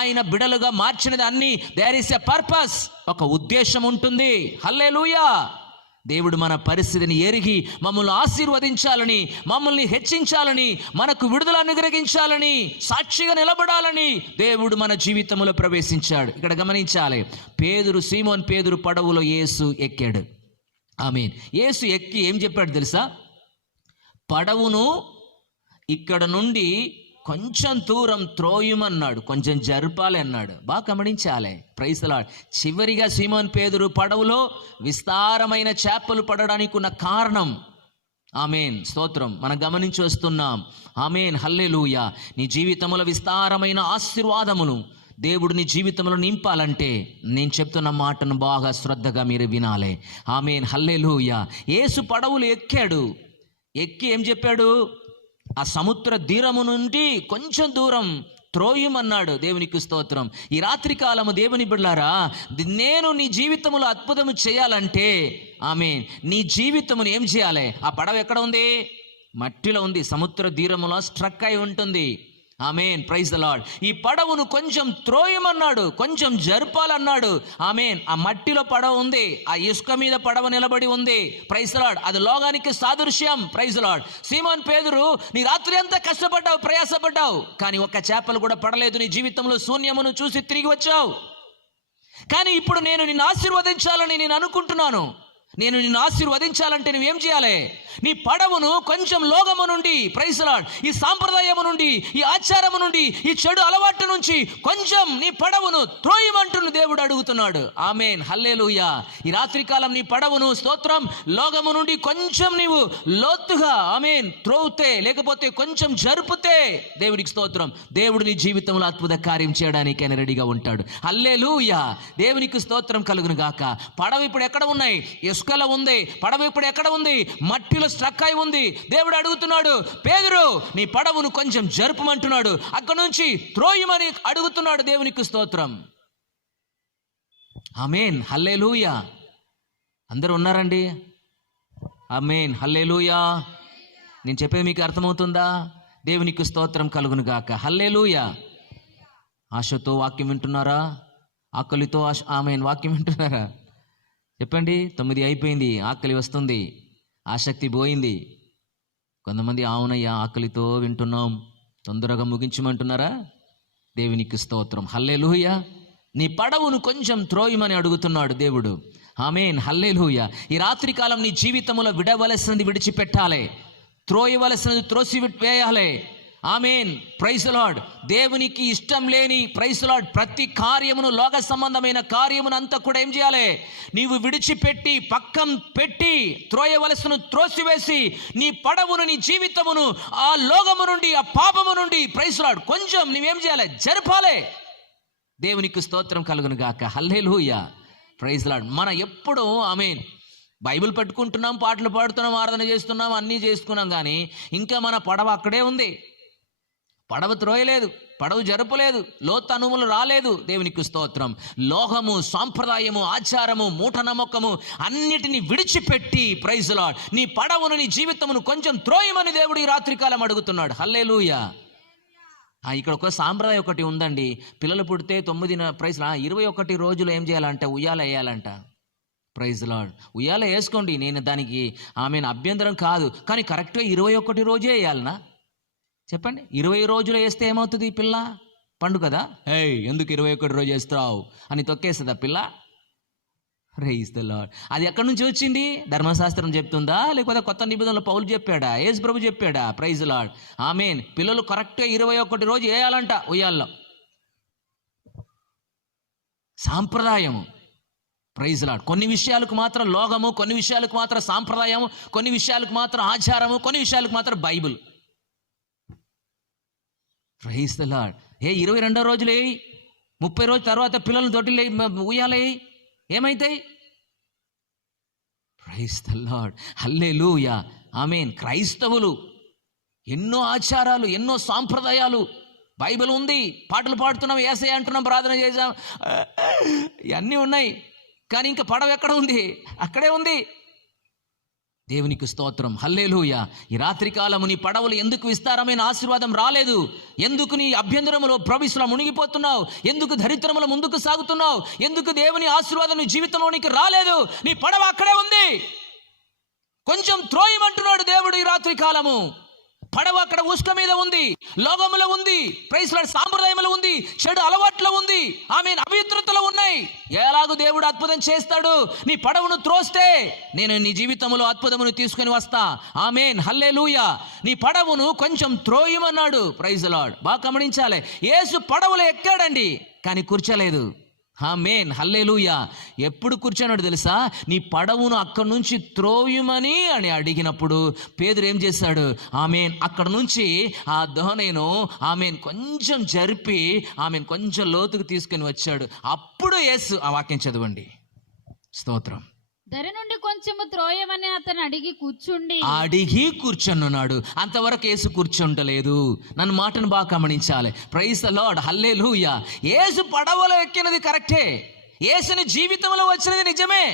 ఆయన బిడలుగా మార్చినది అన్నీ దేర్ ఈస్ ఎ పర్పస్. ఒక ఉద్దేశం ఉంటుంది. హల్లెలూయా. దేవుడు మన పరిస్థితిని ఎరిగి మమ్మల్ని ఆశీర్వదించాలని, మమ్మల్ని హెచ్చించాలని, మనకు విడుదల అనుగ్రహించాలని, సాక్షిగా నిలబడాలని దేవుడు మన జీవితంలో ప్రవేశించాడు. ఇక్కడ గమనించాలి, సీమోన్ పేతురు పడవలో యేసు ఎక్కాడు. యేసు ఎక్కి ఏం చెప్పాడు తెలుసా? పడవును ఇక్కడ నుండి కొంచెం దూరం త్రోయమన్నాడు, కొంచెం జరపాలి అన్నాడు. బాగా గమనించాలి. Praise the lord. చివరిగా సీమోన్ పేతురు పడవలో విస్తారమైన చేపలు పడడానికి ఉన్న కారణం స్తోత్రం మనం గమనించి వస్తున్నాం. హల్లెలూయా. నీ జీవితంలో విస్తారమైన ఆశీర్వాదమును దేవుడు నీ జీవితంలో నింపాలంటే నేను చెప్తున్న మాటను బాగా శ్రద్ధగా మీరు వినాలి. హల్లెలూయా. యేసు పడవలు ఎక్కాడు. ఎక్కి ఏం చెప్పాడు? ఆ సముద్ర తీరము నుండి కొంచెం దూరం త్రోయమన్నాడు. దేవునికి స్తోత్రం. ఈ రాత్రి కాలము దేవుని బిడ్డలారా, నేను నీ జీవితంలో అద్భుతము చేయాలంటే నీ జీవితమును ఏం చేయాలి? ఆ పడవ ఎక్కడ ఉంది? మట్టిలో ఉంది. సముద్ర తీరములో స్ట్రక్ అయి ఉంటుంది. Praise the lord. ఈ పడవను కొంచెం త్రోయమన్నాడు, కొంచెం జరపాలన్నాడు. ఆ మట్టిలో పడవ ఉంది, ఆ ఇసుక మీద పడవ నిలబడి ఉంది. Praise the lord. అది లోకానికి సాదృశ్యం. Praise the lord. సీమోన్ పేతురు, నీ రాత్రి అంతా కష్టపడ్డావు, ప్రయాసపడ్డావు, కానీ ఒక్క చేపలు కూడా పడలేదు. నీ జీవితంలో శూన్యమును చూసి తిరిగి వచ్చావు. కానీ ఇప్పుడు నేను నిన్ను ఆశీర్వదించాలని నేను అనుకుంటున్నాను. నేను నిన్ను ఆశీర్వదించాలంటే నువ్వేం చేయాలి? నీ పడవను కొంచెం లోకము నుండి, ప్రైజ్ ది లార్డ్, ఈ సాంప్రదాయము నుండి, ఈ ఆచారము నుండి, ఈ చెడు అలవాటు నుంచి కొంచెం నీ పడవను త్రోయమంటున్న దేవుడు అడుగుతున్నాడు. హల్లెలూయా. ఈ రాత్రికాలం నీ పడవను స్తోత్రం లోకము నుండి కొంచెం నీవు లోతుగా త్రోవుతే, లేకపోతే కొంచెం జరుపుతే దేవుడికి స్తోత్రం, దేవుడు నీ జీవితంలో అద్భుత కార్యం చేయడానికి ఆయన రెడీగా ఉంటాడు. హల్లెలూయా. దేవునికి స్తోత్రం కలుగును గాక. పడవ ఇప్పుడు ఎక్కడ ఉన్నాయి? ఇసుకలో ఉంది. పడవ ఇప్పుడు ఎక్కడ ఉంది? మట్టిలో స్ట్రక్ అయి ఉంది. దేవుడు అడుగుతున్నాడు, పేతురు నీ పడవను కొంచెం జరుపమంటున్నాడు, అక్కడ నుంచి త్రోయమని అడుగుతున్నాడు. దేవునికి స్తోత్రం. హల్లెలూయా. అందరూ ఉన్నారండి? హల్లెలూయా. నేను చెప్పేది మీకు అర్థమవుతుందా? దేవునికి స్తోత్రం కలుగును గాక. హల్లెలూయా. ఆశతో వాక్యం వింటున్నారా? ఆకలితో వాక్యం వింటున్నారా? చెప్పండి. 9 అయిపోయింది, ఆకలి వస్తుంది, ఆసక్తి పోయింది. కొంతమంది అవునయ్యా ఆకలితో వింటున్నాం, తొందరగా ముగించమంటున్నారా? దేవునికి స్తోత్రం. హల్లెలూయా. నీ పడవను కొంచెం త్రోయమని అడుగుతున్నాడు దేవుడు. హల్లెలూయా. ఈ రాత్రికాలం నీ జీవితంలో విడవలసినది విడిచిపెట్టాలి, త్రోయవలసినది త్రోసి వేయాలి. Praise the lord. దేవునికి ఇష్టం లేని, ప్రైజ్ ది లార్డ్, ప్రతి కార్యమును, లోక సంబంధమైన కార్యమును అంతా కూడా ఏం చేయాలి? నీవు విడిచిపెట్టి, పక్కం పెట్టి, త్రోయవలసను త్రోసివేసి, నీ పడవును, నీ జీవితమును ఆ లోకము నుండి, ఆ పాపము నుండి, ప్రైజ్ ది లార్డ్, కొంచెం నీవేం చేయాలి? జరపాలి. దేవునికి స్తోత్రం కలుగును గాక. హల్లెలూయా. Praise the Lord. మన ఎప్పుడు బైబిల్ పట్టుకుంటున్నాం, పాటలు పాడుతున్నాం, ఆరాధన చేస్తున్నాం, అన్నీ చేసుకున్నాం, కానీ ఇంకా మన పడవ అక్కడే ఉంది. పడవ త్రోయలేదు, పడవ జరపలేదు, లోతనుములు రాలేదు. దేవునికి స్తోత్రం. లోకము, సాంప్రదాయము, ఆచారము, మూఢనమ్మకము అన్నిటినీ విడిచిపెట్టి, ప్రైజ్ ది లార్డ్, నీ పడవను, నీ జీవితమును కొంచెం త్రోయమని దేవుడు ఈ రాత్రికాలం అడుగుతున్నాడు. హల్లెలూయా. ఇక్కడ ఒక సాంప్రదాయం ఒకటి ఉందండి. పిల్లలు పుడితే 21 రోజులు ఏం చేయాలంటే ఉయ్యాల వేయాలంట. Praise the lord. ఉయ్యాల వేసుకోండి, నేను దానికి అభ్యంతరం కాదు, కానీ కరెక్ట్గా 21 రోజే వేయాలనా? చెప్పండి. 20 రోజులు వేస్తే ఏమవుతుంది? పిల్ల పండు కదా. ఎందుకు 21 రోజు వేస్తావు అని తొక్కేస్తుందా పిల్ల? Praise the lord. అది ఎక్కడి నుంచి వచ్చింది? ధర్మశాస్త్రం చెప్తుందా, లేకపోతే కొత్త నిబంధనలు పౌలు చెప్పాడా, యేసు ప్రభు చెప్పాడా? Praise the Lord. పిల్లలు కరెక్ట్గా 21 రోజు వేయాలంట ఉయ్యాల్లో. సాంప్రదాయము. Praise the Lord. కొన్ని విషయాలకు మాత్రం లోకము, కొన్ని విషయాలకు మాత్రం సాంప్రదాయము, కొన్ని విషయాలకు మాత్రం ఆచారము, కొన్ని విషయాలకు మాత్రం బైబిల్. Praise the Lord. 22వ రోజులే 30 రోజుల తర్వాత పిల్లలు దొడ్డిలే ఉయ్యాలే ఏమైతాయి? ప్రైజ్ ది లార్డ్, హల్లెలూయా, ఆమేన్. క్రైస్తవులు ఎన్నో ఆచారాలు, ఎన్నో సాంప్రదాయాలు, బైబిల్ ఉంది, పాటలు పాడుతున్నాం, యేసయ్య అంటున్నాం, ప్రార్థన చేసాం, ఇవన్నీ ఉన్నాయి. కానీ ఇంకా పడవ ఎక్కడ ఉంది? అక్కడే ఉంది. దేవునికి స్తోత్రం, హల్లెలూయా. ఈ రాత్రి కాలము నీ పడవలు ఎందుకు విస్తారమైన ఆశీర్వాదం రాలేదు? ఎందుకు నీ అభ్యంతరములో ప్రవేశంలో మునిగిపోతున్నావు? ఎందుకు దరిద్రములో ముందుకు సాగుతున్నావు? ఎందుకు దేవుని ఆశీర్వాదం నీ జీవితంలోనికి రాలేదు? నీ పడవ అక్కడే ఉంది. కొంచెం త్రోయమంటున్నాడు దేవుడు ఈ రాత్రి కాలము. పడవ అక్కడ ఉష్క మీద ఉంది, లోకములో ఉంది, ప్రైజ్ లార్డ్, సాంప్రదాయంలో ఉంది, చెడు అలవాట్లో ఉంది, ఆమేన్, అపవిత్రతలో ఉన్నాయి. ఎలాగూ దేవుడు అద్భుతం చేస్తాడు. నీ పడవను త్రోస్తే నేను నీ జీవితంలో అద్భుతమును తీసుకొని వస్తా. ఆమేన్, హల్లెలూయా. నీ పడవను కొంచెం త్రోయమన్నాడు. Praise lord. బాగా గమనించాలి. యేసు పడవలో ఎక్కాడండి, కానీ కూర్చోలేదు. ఆమేన్, హల్లెలూయా. ఎప్పుడు కూర్చున్నాడు తెలుసా? నీ పడవును అక్కడి నుంచి త్రోయుమని అని అడిగినప్పుడు పేతురు ఏం చేశాడు? ఆమేన్, అక్కడ నుంచి ఆ దోణిను ఆమేన్ కొంచెం జరిపి ఆమేన్ కొంచెం లోతుకు తీసుకొని వచ్చాడు. అప్పుడు యేసు, ఆ వాక్యం చదవండి. స్తోత్రం. దరి నుండి కొంచెము త్రోయమని అతను అడిగి కూర్చొనున్నాడు. అంతవరకు యేసు కూర్చుంటలేదు. నన్ను మాటను బాగా గమనించాలి. ప్రైజ్ ది లార్డ్, హల్లెలూయా. యేసు పడవలో ఎక్కినది కరెక్టే, యేసుని జీవితంలో వచ్చినది నిజమే.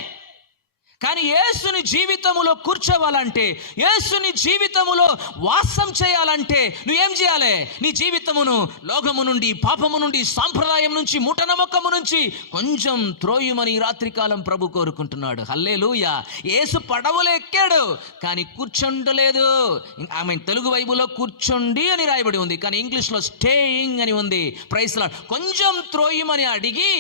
కానీ యేసుని జీవితములో కూర్చోవాలంటే, యేసుని జీవితములో వాసం చేయాలంటే నువ్వేం చేయాలి? నీ జీవితమును లోకము నుండి, పాపము నుండి, సాంప్రదాయం నుంచి, మూఢనమ్మకము నుంచి కొంచెం త్రోయుమని రాత్రికాలం ప్రభు కోరుకుంటున్నాడు. హల్లెలూయా. యేసు పడవలో ఎక్కాడు, కానీ కూర్చుండలేదు. ఆమె తెలుగు బైబిల్లో కూర్చోండి అని రాయబడి ఉంది, కానీ ఇంగ్లీష్లో స్టేయింగ్ అని ఉంది. Praise lord. కొంచెం త్రోయుమని అడిగి,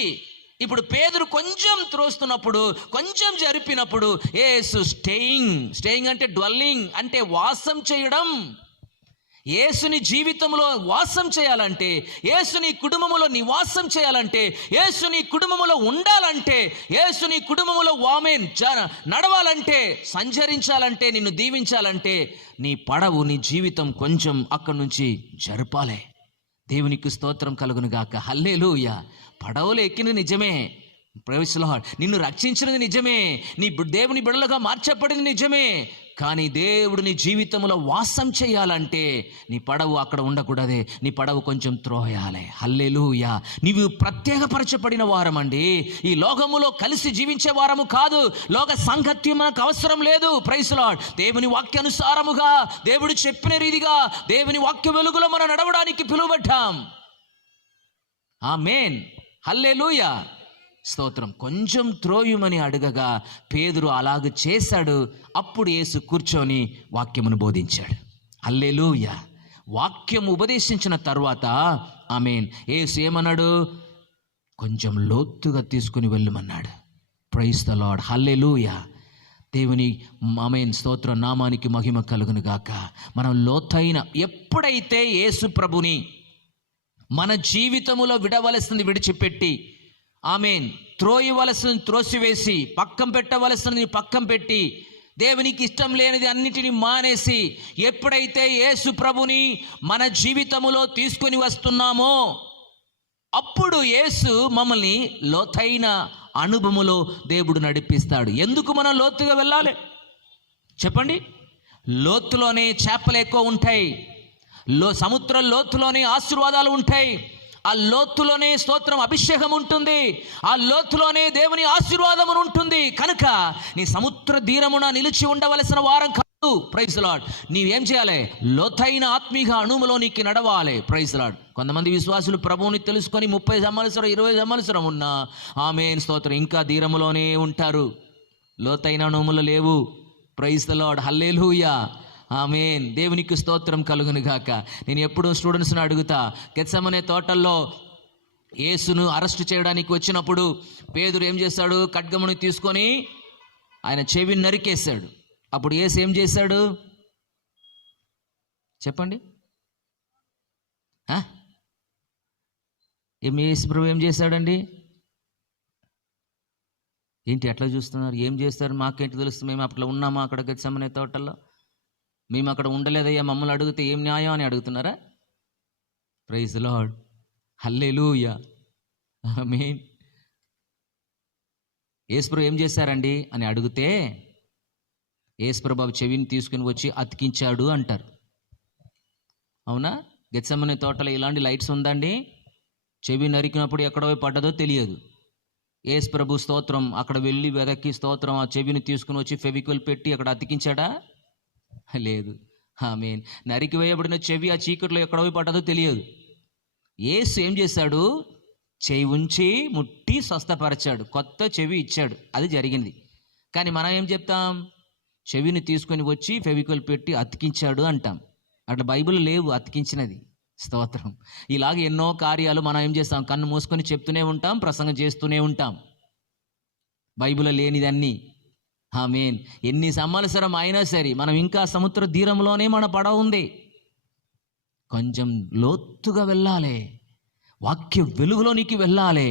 ఇప్పుడు పేతురు కొంచెం త్రోస్తున్నప్పుడు, కొంచెం జరిపినప్పుడు యేసు స్టేయింగ్ అంటే డ్వెల్లింగ్, అంటే వాసం చేయడం. యేసుని జీవితంలో వాసం చేయాలంటే, యేసుని కుటుంబములో నివాసం చేయాలంటే, యేసుని కుటుంబములో ఉండాలంటే, యేసుని కుటుంబములో ఆమేన్ నడవాలంటే, సంచరించాలంటే, నిన్ను దీవించాలంటే నీ పడవు, నీ జీవితం కొంచెం అక్కడి నుంచి జరపాలి. దేవునికి స్తోత్రం కలుగును గాక. హల్లెలూయా. పడవలు ఎక్కిన నిజమే, ప్రైజ్ ది లార్డ్. నిన్ను రక్షించినది నిజమే, నీ దేవుని బిడ్డలుగా మార్చబడింది నిజమే. కానీ దేవుడు నీ జీవితంలో వాసం చేయాలంటే నీ పడవు అక్కడ ఉండకూడదే, నీ పడవు కొంచెం త్రోయాలి. హల్లెలూయా. నీవు ప్రత్యేకపరచబడిన వారమండి. ఈ లోకములో కలిసి జీవించే వారము కాదు. లోక సాంగత్యం మనకు అవసరం లేదు. Praise the lord. దేవుని వాక్యానుసారముగా, దేవుడు చెప్పిన రీతిగా, దేవుని వాక్య వెలుగులో మనం నడవడానికి పిలువబడ్డాం. ఆమేన్, హల్లెలూయా, స్తోత్రం. కొంచెం త్రోయుమని అడగగా పేతురు అలాగ చేశాడు. అప్పుడు యేసు కూర్చొని వాక్యమును బోధించాడు. హల్లెలూయా. వాక్యం ఉపదేశించిన తర్వాత ఆమేన్, యేసు ఏమన్నాడు? కొంచెం లోతుగా తీసుకుని వెళ్ళమన్నాడు. ప్రైజ్ ది లార్డ్, హల్లెలూయా. దేవుని ఆమేన్ స్తోత్రం, నామానికి మహిమ కలుగును గాక. మనం లోతైన, ఎప్పుడైతే యేసు ప్రభుని మన జీవితములో విడవలసింది విడిచిపెట్టి, ఆమేన్, త్రోయవలసింది త్రోసివేసి, పక్కం పెట్టవలసినది పక్కం పెట్టి, దేవునికి ఇష్టం లేనిది అన్నిటిని మానేసి, ఎప్పుడైతే యేసు ప్రభుని మన జీవితములో తీసుకొని వస్తున్నామో అప్పుడు యేసు మమ్మల్ని లోతైన అనుభవములో దేవుడు నడిపిస్తాడు. ఎందుకు మనం లోతుగా వెళ్ళాలి చెప్పండి? లోతులోనే చేపలు ఎక్కువ ఉంటాయి, సముద్ర లోతులోనే ఆశీర్వాదాలు ఉంటాయి, ఆ లోతులోనే స్తోత్రం అభిషేకం ఉంటుంది, ఆ లోతులోనే దేవుని ఆశీర్వాదం ఉంటుంది. కనుక నీ సముద్ర తీరమున నిలిచి ఉండవలసిన వారం కాదు. Praise Lord. నీవేం చేయాలి? లోతైన ఆత్మీయ అణువులోనికి నడవాలి. Praise Lord. కొంతమంది విశ్వాసులు ప్రభువుని తెలుసుకొని 30 సంవత్సరం 20 సంవత్సరం ఉన్నా ఆమేన్ స్తోత్రం ఇంకా తీరములోనే ఉంటారు, లోతైన అణువులు లేవు. ప్రైజ్ ది లార్డ్, హల్లెలూయా, ఆమేన్. దేవునికి స్తోత్రం కలుగును గాక. నేను ఎప్పుడు స్టూడెంట్స్ని అడుగుతా, గెత్సెమనే తోటల్లో యేసును అరెస్ట్ చేయడానికి వచ్చినప్పుడు పేతురు ఏం చేశాడు? ఖడ్గమును తీసుకొని ఆయన చెవిని నరికేశాడు. అప్పుడు యేసు ఏం చేశాడు చెప్పండి? యేసు ప్రభు ఏం చేశాడండి? ఏంటి అట్లా చూస్తున్నారు? ఏం చేస్తారు? మాకేంటి తెలుస్తుంది? మేము అట్లా ఉన్నామా అక్కడ గెత్సెమనే తోటల్లో? మేము అక్కడ ఉండలేదయ్యా, మమ్మల్ని అడిగితే ఏం న్యాయం అని అడుగుతున్నారా? ప్రైజ్ ది లార్డ్, హల్లెలూయా, ఆమేన్. యేసుప్రభు ఏం చేశారండి అని అడిగితే యేసుప్రభు చెవిని తీసుకుని వచ్చి అతికించాడు అంటారు. అవునా? గెత్సెమనే తోటలో ఇలాంటి లైట్స్ ఉందండి. చెవి నరికినప్పుడు ఎక్కడో పడ్డదో తెలియదు. యేసుప్రభు స్తోత్రం అక్కడ వెళ్ళి వెదక్కి స్తోత్రం ఆ చెవిని తీసుకుని వచ్చి ఫెవిక్విల్ పెట్టి అక్కడ అతికించాడా? లేదు. ఆమేన్. నరికి వేయబడిన చెవి ఆ చీకట్లో ఎక్కడో పడ్డదో తెలియదు. యేసు ఏం చేశాడు? చెవి ఉంచి ముట్టి స్వస్థపరిచాడు, కొత్త చెవి ఇచ్చాడు. అది జరిగింది. కానీ మనం ఏం చెప్తాం? చెవిని తీసుకొని వచ్చి ఫెవిక్విల్ పెట్టి అతికించాడు అంటాం. అట్లా బైబిల్ లేవు అతికించినది. స్తోత్రం. ఇలాగ ఎన్నో కార్యాలు మనం ఏం చేస్తాం? కన్ను మూసుకొని చెప్తూనే ఉంటాం, ప్రసంగం చేస్తూనే ఉంటాం. బైబిల్ లేనిదన్నీ. ఆమేన్. ఎన్ని సంవత్సరం అయినా సరే మనం ఇంకా సముద్ర తీరంలోనే మన పడవ ఉంది. కొంచెం లోతుగా వెళ్ళాలి, వాక్య వెలుగులోనికి వెళ్ళాలి.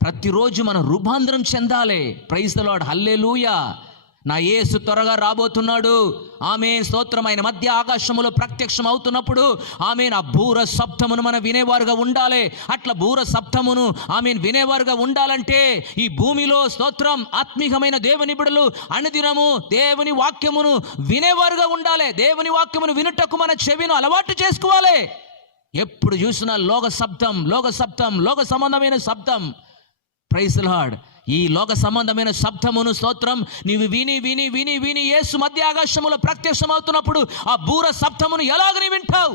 ప్రతిరోజు మనం రూపాంతరం చెందాలి. ప్రైజ్ ది లార్డ్, హల్లెలూయా. నా యేసు త్వరగా రాబోతున్నాడు. ఆమేన్. స్తోత్రం. ఆయన మధ్య ఆకాశములో ప్రత్యక్షం అవుతున్నప్పుడు ఆమేన్ ఆ బూర శబ్దమును మనం వినేవారుగా ఉండాలి. అట్లా బూర శబ్దమును ఆమేన్ వినేవారుగా ఉండాలంటే ఈ భూమిలో స్తోత్రం ఆత్మీయమైన దేవుని బిడ్డలు అనుదినము దేవుని వాక్యమును వినేవారుగా ఉండాలి. దేవుని వాక్యమును వినుటకు మన చెవిని అలవాటు చేసుకోవాలి. ఎప్పుడు చూసినా లోక శబ్దం, లోక శబ్దం, లోక సంబంధమైన శబ్దం. Praise the lord. ఈ లోక సంబంధమైన శబ్దమును స్తోత్రం నీవు విని విని విని విని యేసు మధ్య ఆకాశములో ప్రత్యక్షమవుతున్నప్పుడు ఆ బూర శబ్దమును ఎలాగ నీ వింటావు?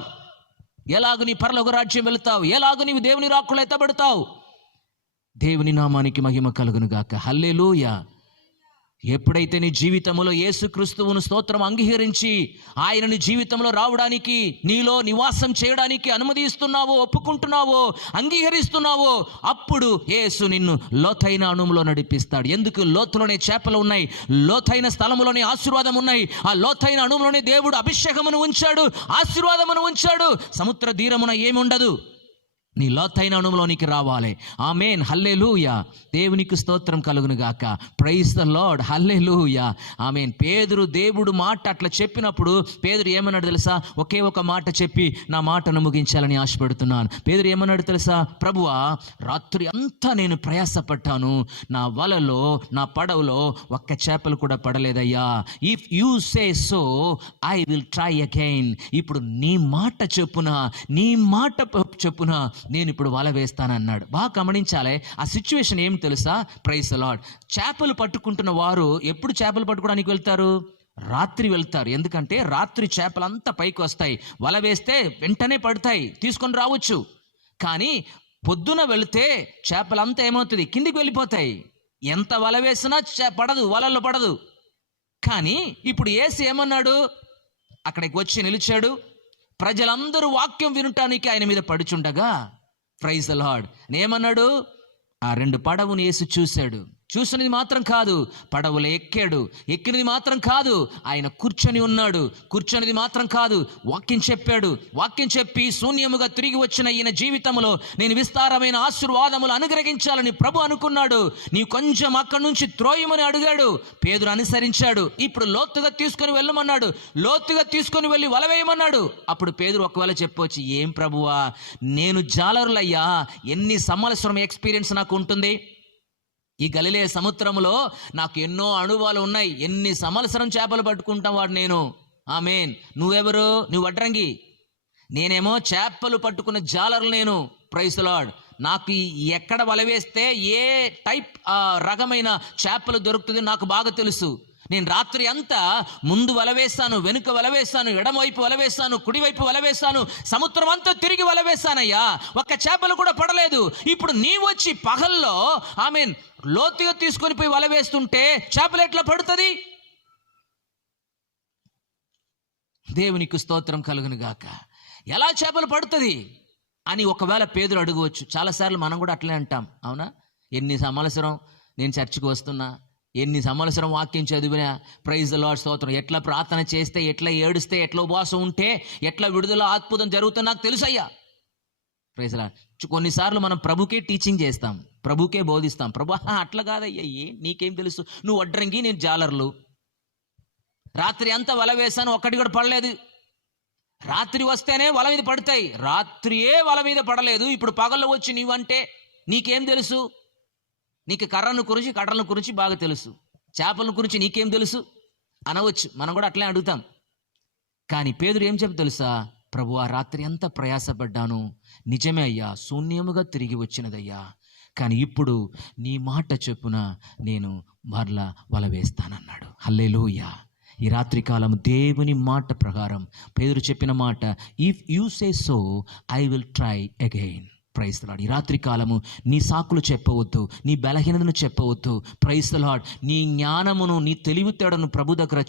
ఎలాగ నీ పరలోక రాజ్యం వెళుతావు? ఎలాగ నీవు దేవుని రాకులు ఎత్తబడతావు? దేవుని నామానికి మహిమ కలుగును గాక. హల్లెలూయా. ఎప్పుడైతే నీ జీవితంలో యేసుక్రీస్తువును స్తోత్రం అంగీకరించి ఆయన నీ జీవితంలో రావడానికి, నీలో నివాసం చేయడానికి అనుమతిస్తున్నావో, ఒప్పుకుంటున్నావో, అంగీకరిస్తున్నావో, అప్పుడు యేసు నిన్ను లోతైన అణువులో నడిపిస్తాడు. ఎందుకు? లోతులోనే చేపలు ఉన్నాయి, లోతైన స్థలములోనే ఆశీర్వాదం ఉన్నాయి. ఆ లోతైన అణువులోనే దేవుడు అభిషేకమును ఉంచాడు, ఆశీర్వాదమును ఉంచాడు. సముద్ర తీరమున ఏముండదు. నీ లోతైన అణువులోనికి రావాలి. ఆమేన్. హల్లెలూయా. దేవునికి స్తోత్రం కలుగును గాక. ప్రైజ్ ద లార్డ్, హల్లెలూయా. ఆమేన్. పేతురు దేవుడు మాట అట్లా చెప్పినప్పుడు పేతురు ఏమన్నాడు తెలుసా? ఒకే ఒక మాట చెప్పి నా మాటను ముగించాలని ఆశపడుతున్నాను. పేతురు ఏమన్నాడు తెలుసా? ప్రభువా, రాత్రి అంతా నేను ప్రయాసపడ్డాను, నా వలలో నా పడవలో ఒక్క చేపలు కూడా పడలేదయ్యా. If you say so I will try again. ఇప్పుడు నీ మాట చెప్పున, నీ మాట చెప్పున నేను ఇప్పుడు వల వేస్తానన్నాడు. బాగా గమనించాలి. ఆ సిచ్యువేషన్ ఏం తెలుసా? Praise the lord. చేపలు పట్టుకుంటున్న వారు ఎప్పుడు చేపలు పట్టుకోవడానికి వెళ్తారు? రాత్రి వెళ్తారు. ఎందుకంటే రాత్రి చేపలంతా పైకి వస్తాయి, వల వేస్తే వెంటనే పడతాయి, తీసుకొని రావచ్చు. కానీ పొద్దున వెళితే చేపలంతా ఏమవుతుంది? కిందికి వెళ్ళిపోతాయి. ఎంత వల వేసినా పడదు, వలల్లో పడదు. కానీ ఇప్పుడు యేసు ఏమన్నాడు? అక్కడికి వచ్చి నిలిచాడు. ప్రజలందరూ వాక్యం వినటానికి ఆయన మీద పడుచుండగా, ప్రైజ్ ది లార్డ్, ఏమన్నాడు? ఆ 2 పడవను యేసు చూశాడు. చూసినది మాత్రం కాదు, పడవలో ఎక్కాడు. ఎక్కినది మాత్రం కాదు, ఆయన కూర్చొని ఉన్నాడు. కూర్చొనిది మాత్రం కాదు, వాక్యం చెప్పాడు. వాక్యం చెప్పి శూన్యముగా తిరిగి వచ్చిన ఈయన జీవితంలో నేను విస్తారమైన ఆశీర్వాదములు అనుగ్రహించాలని ప్రభు అనుకున్నాడు. నీవు కొంచెం అక్కడి నుంచి త్రోయమని అడిగాడు. పేతురు అనుసరించాడు. ఇప్పుడు లోతుగా తీసుకొని వెళ్ళమన్నాడు. లోతుగా తీసుకొని వెళ్ళి వల వేయమన్నాడు. అప్పుడు పేతురు ఒకవేళ చెప్పవచ్చు, ఏం ప్రభువా, నేను జాలరులయ్యా, ఎన్ని సంవత్సరం ఎక్స్పీరియన్స్ నాకు ఉంటుంది. ఈ గలిలయ సముద్రంలో నాకు ఎన్నో అనుభవాలు ఉన్నాయి. ఎన్ని సంవత్సరం చేపలు పట్టుకుంటాం వాడు నేను. ఆమేన్. నువ్వెవరు? నువ్వు వడ్రంగి. నేనేమో చేపలు పట్టుకున్న జాలరు నేను. Praise the lord. నాకు ఎక్కడ వల వేస్తే ఏ టైప్ రకమైన చేపలు దొరుకుతుంది నాకు బాగా తెలుసు. నేను రాత్రి అంతా ముందు వల వేస్తాను, వెనుక వల వేస్తాను, ఎడమవైపు వల వేస్తాను, కుడివైపు వల వేస్తాను, సముద్రం అంతా తిరిగి వల వేస్తానయ్యా, ఒక్క చేపలు కూడా పడలేదు. ఇప్పుడు నీ వచ్చి పగల్లో ఆమేన్ లోతుగా తీసుకొని పోయి వల వేస్తుంటే చేపలు ఎట్లా పడుతుంది? దేవునికి స్తోత్రం కలుగును గాక. ఎలా చేపలు పడుతుంది అని ఒకవేళ పేతురు అడగవచ్చు. చాలాసార్లు మనం కూడా అట్లే అంటాం. అవునా? ఎన్ని సంవత్సరం నేను చర్చికి వస్తున్నా, ఎన్ని సంవత్సరం వాక్యం చదివినా, ప్రైజ్ ది లార్డ్ స్తోత్రం, ఎట్లా ప్రార్థన చేస్తే, ఎట్లా ఏడుస్తే, ఎట్లా ఉపవాసం ఉంటే, ఎట్లా విడుదల అద్భుతం జరుగుతుందో నాకు తెలుసయ్యా. Praise the lord. కొన్నిసార్లు మనం ప్రభుకే టీచింగ్ చేస్తాం, ప్రభుకే బోధిస్తాం. ప్రభు అట్లా కాదయ్యా, నీకేం తెలుసు, నువ్వు వడ్రంగి, నేను జాలర్లు. రాత్రి అంతా వల వేశాను, ఒక్కటి కూడా పడలేదు. రాత్రి వస్తేనే వల మీద పడతాయి, రాత్రియే వల మీద పడలేదు, ఇప్పుడు పగల్లో వచ్చి నీవంటే నీకేం తెలుసు? నీకు కర్రను గురించి కర్రల గురించి బాగా తెలుసు, చేపల గురించి నీకేం తెలుసు అనవచ్చు. మనం కూడా అట్లే అడుగుతాం. కానీ పేతురు ఏం చెప్పి తెలుసా? ప్రభువా, రాత్రి అంతా ప్రయాసపడ్డాను, నిజమే అయ్యా, శూన్యముగా తిరిగి వచ్చినదయ్యా, కానీ ఇప్పుడు నీ మాట చొప్పున నేను మరలా వల వేస్తానన్నాడు. హల్లెలూయా. ఈ రాత్రికాలం దేవుని మాట ప్రకారం పేతురు చెప్పిన మాట, if you say so I will try again. Praise the lord. ఈ రాత్రికాలము నీ సాకులు చెప్పవద్దు, నీ బలహీనతను చెప్పవద్దు. Praise the lord. నీ జ్ఞానమును, నీ తెలివితేడను ప్రభు దగ్గర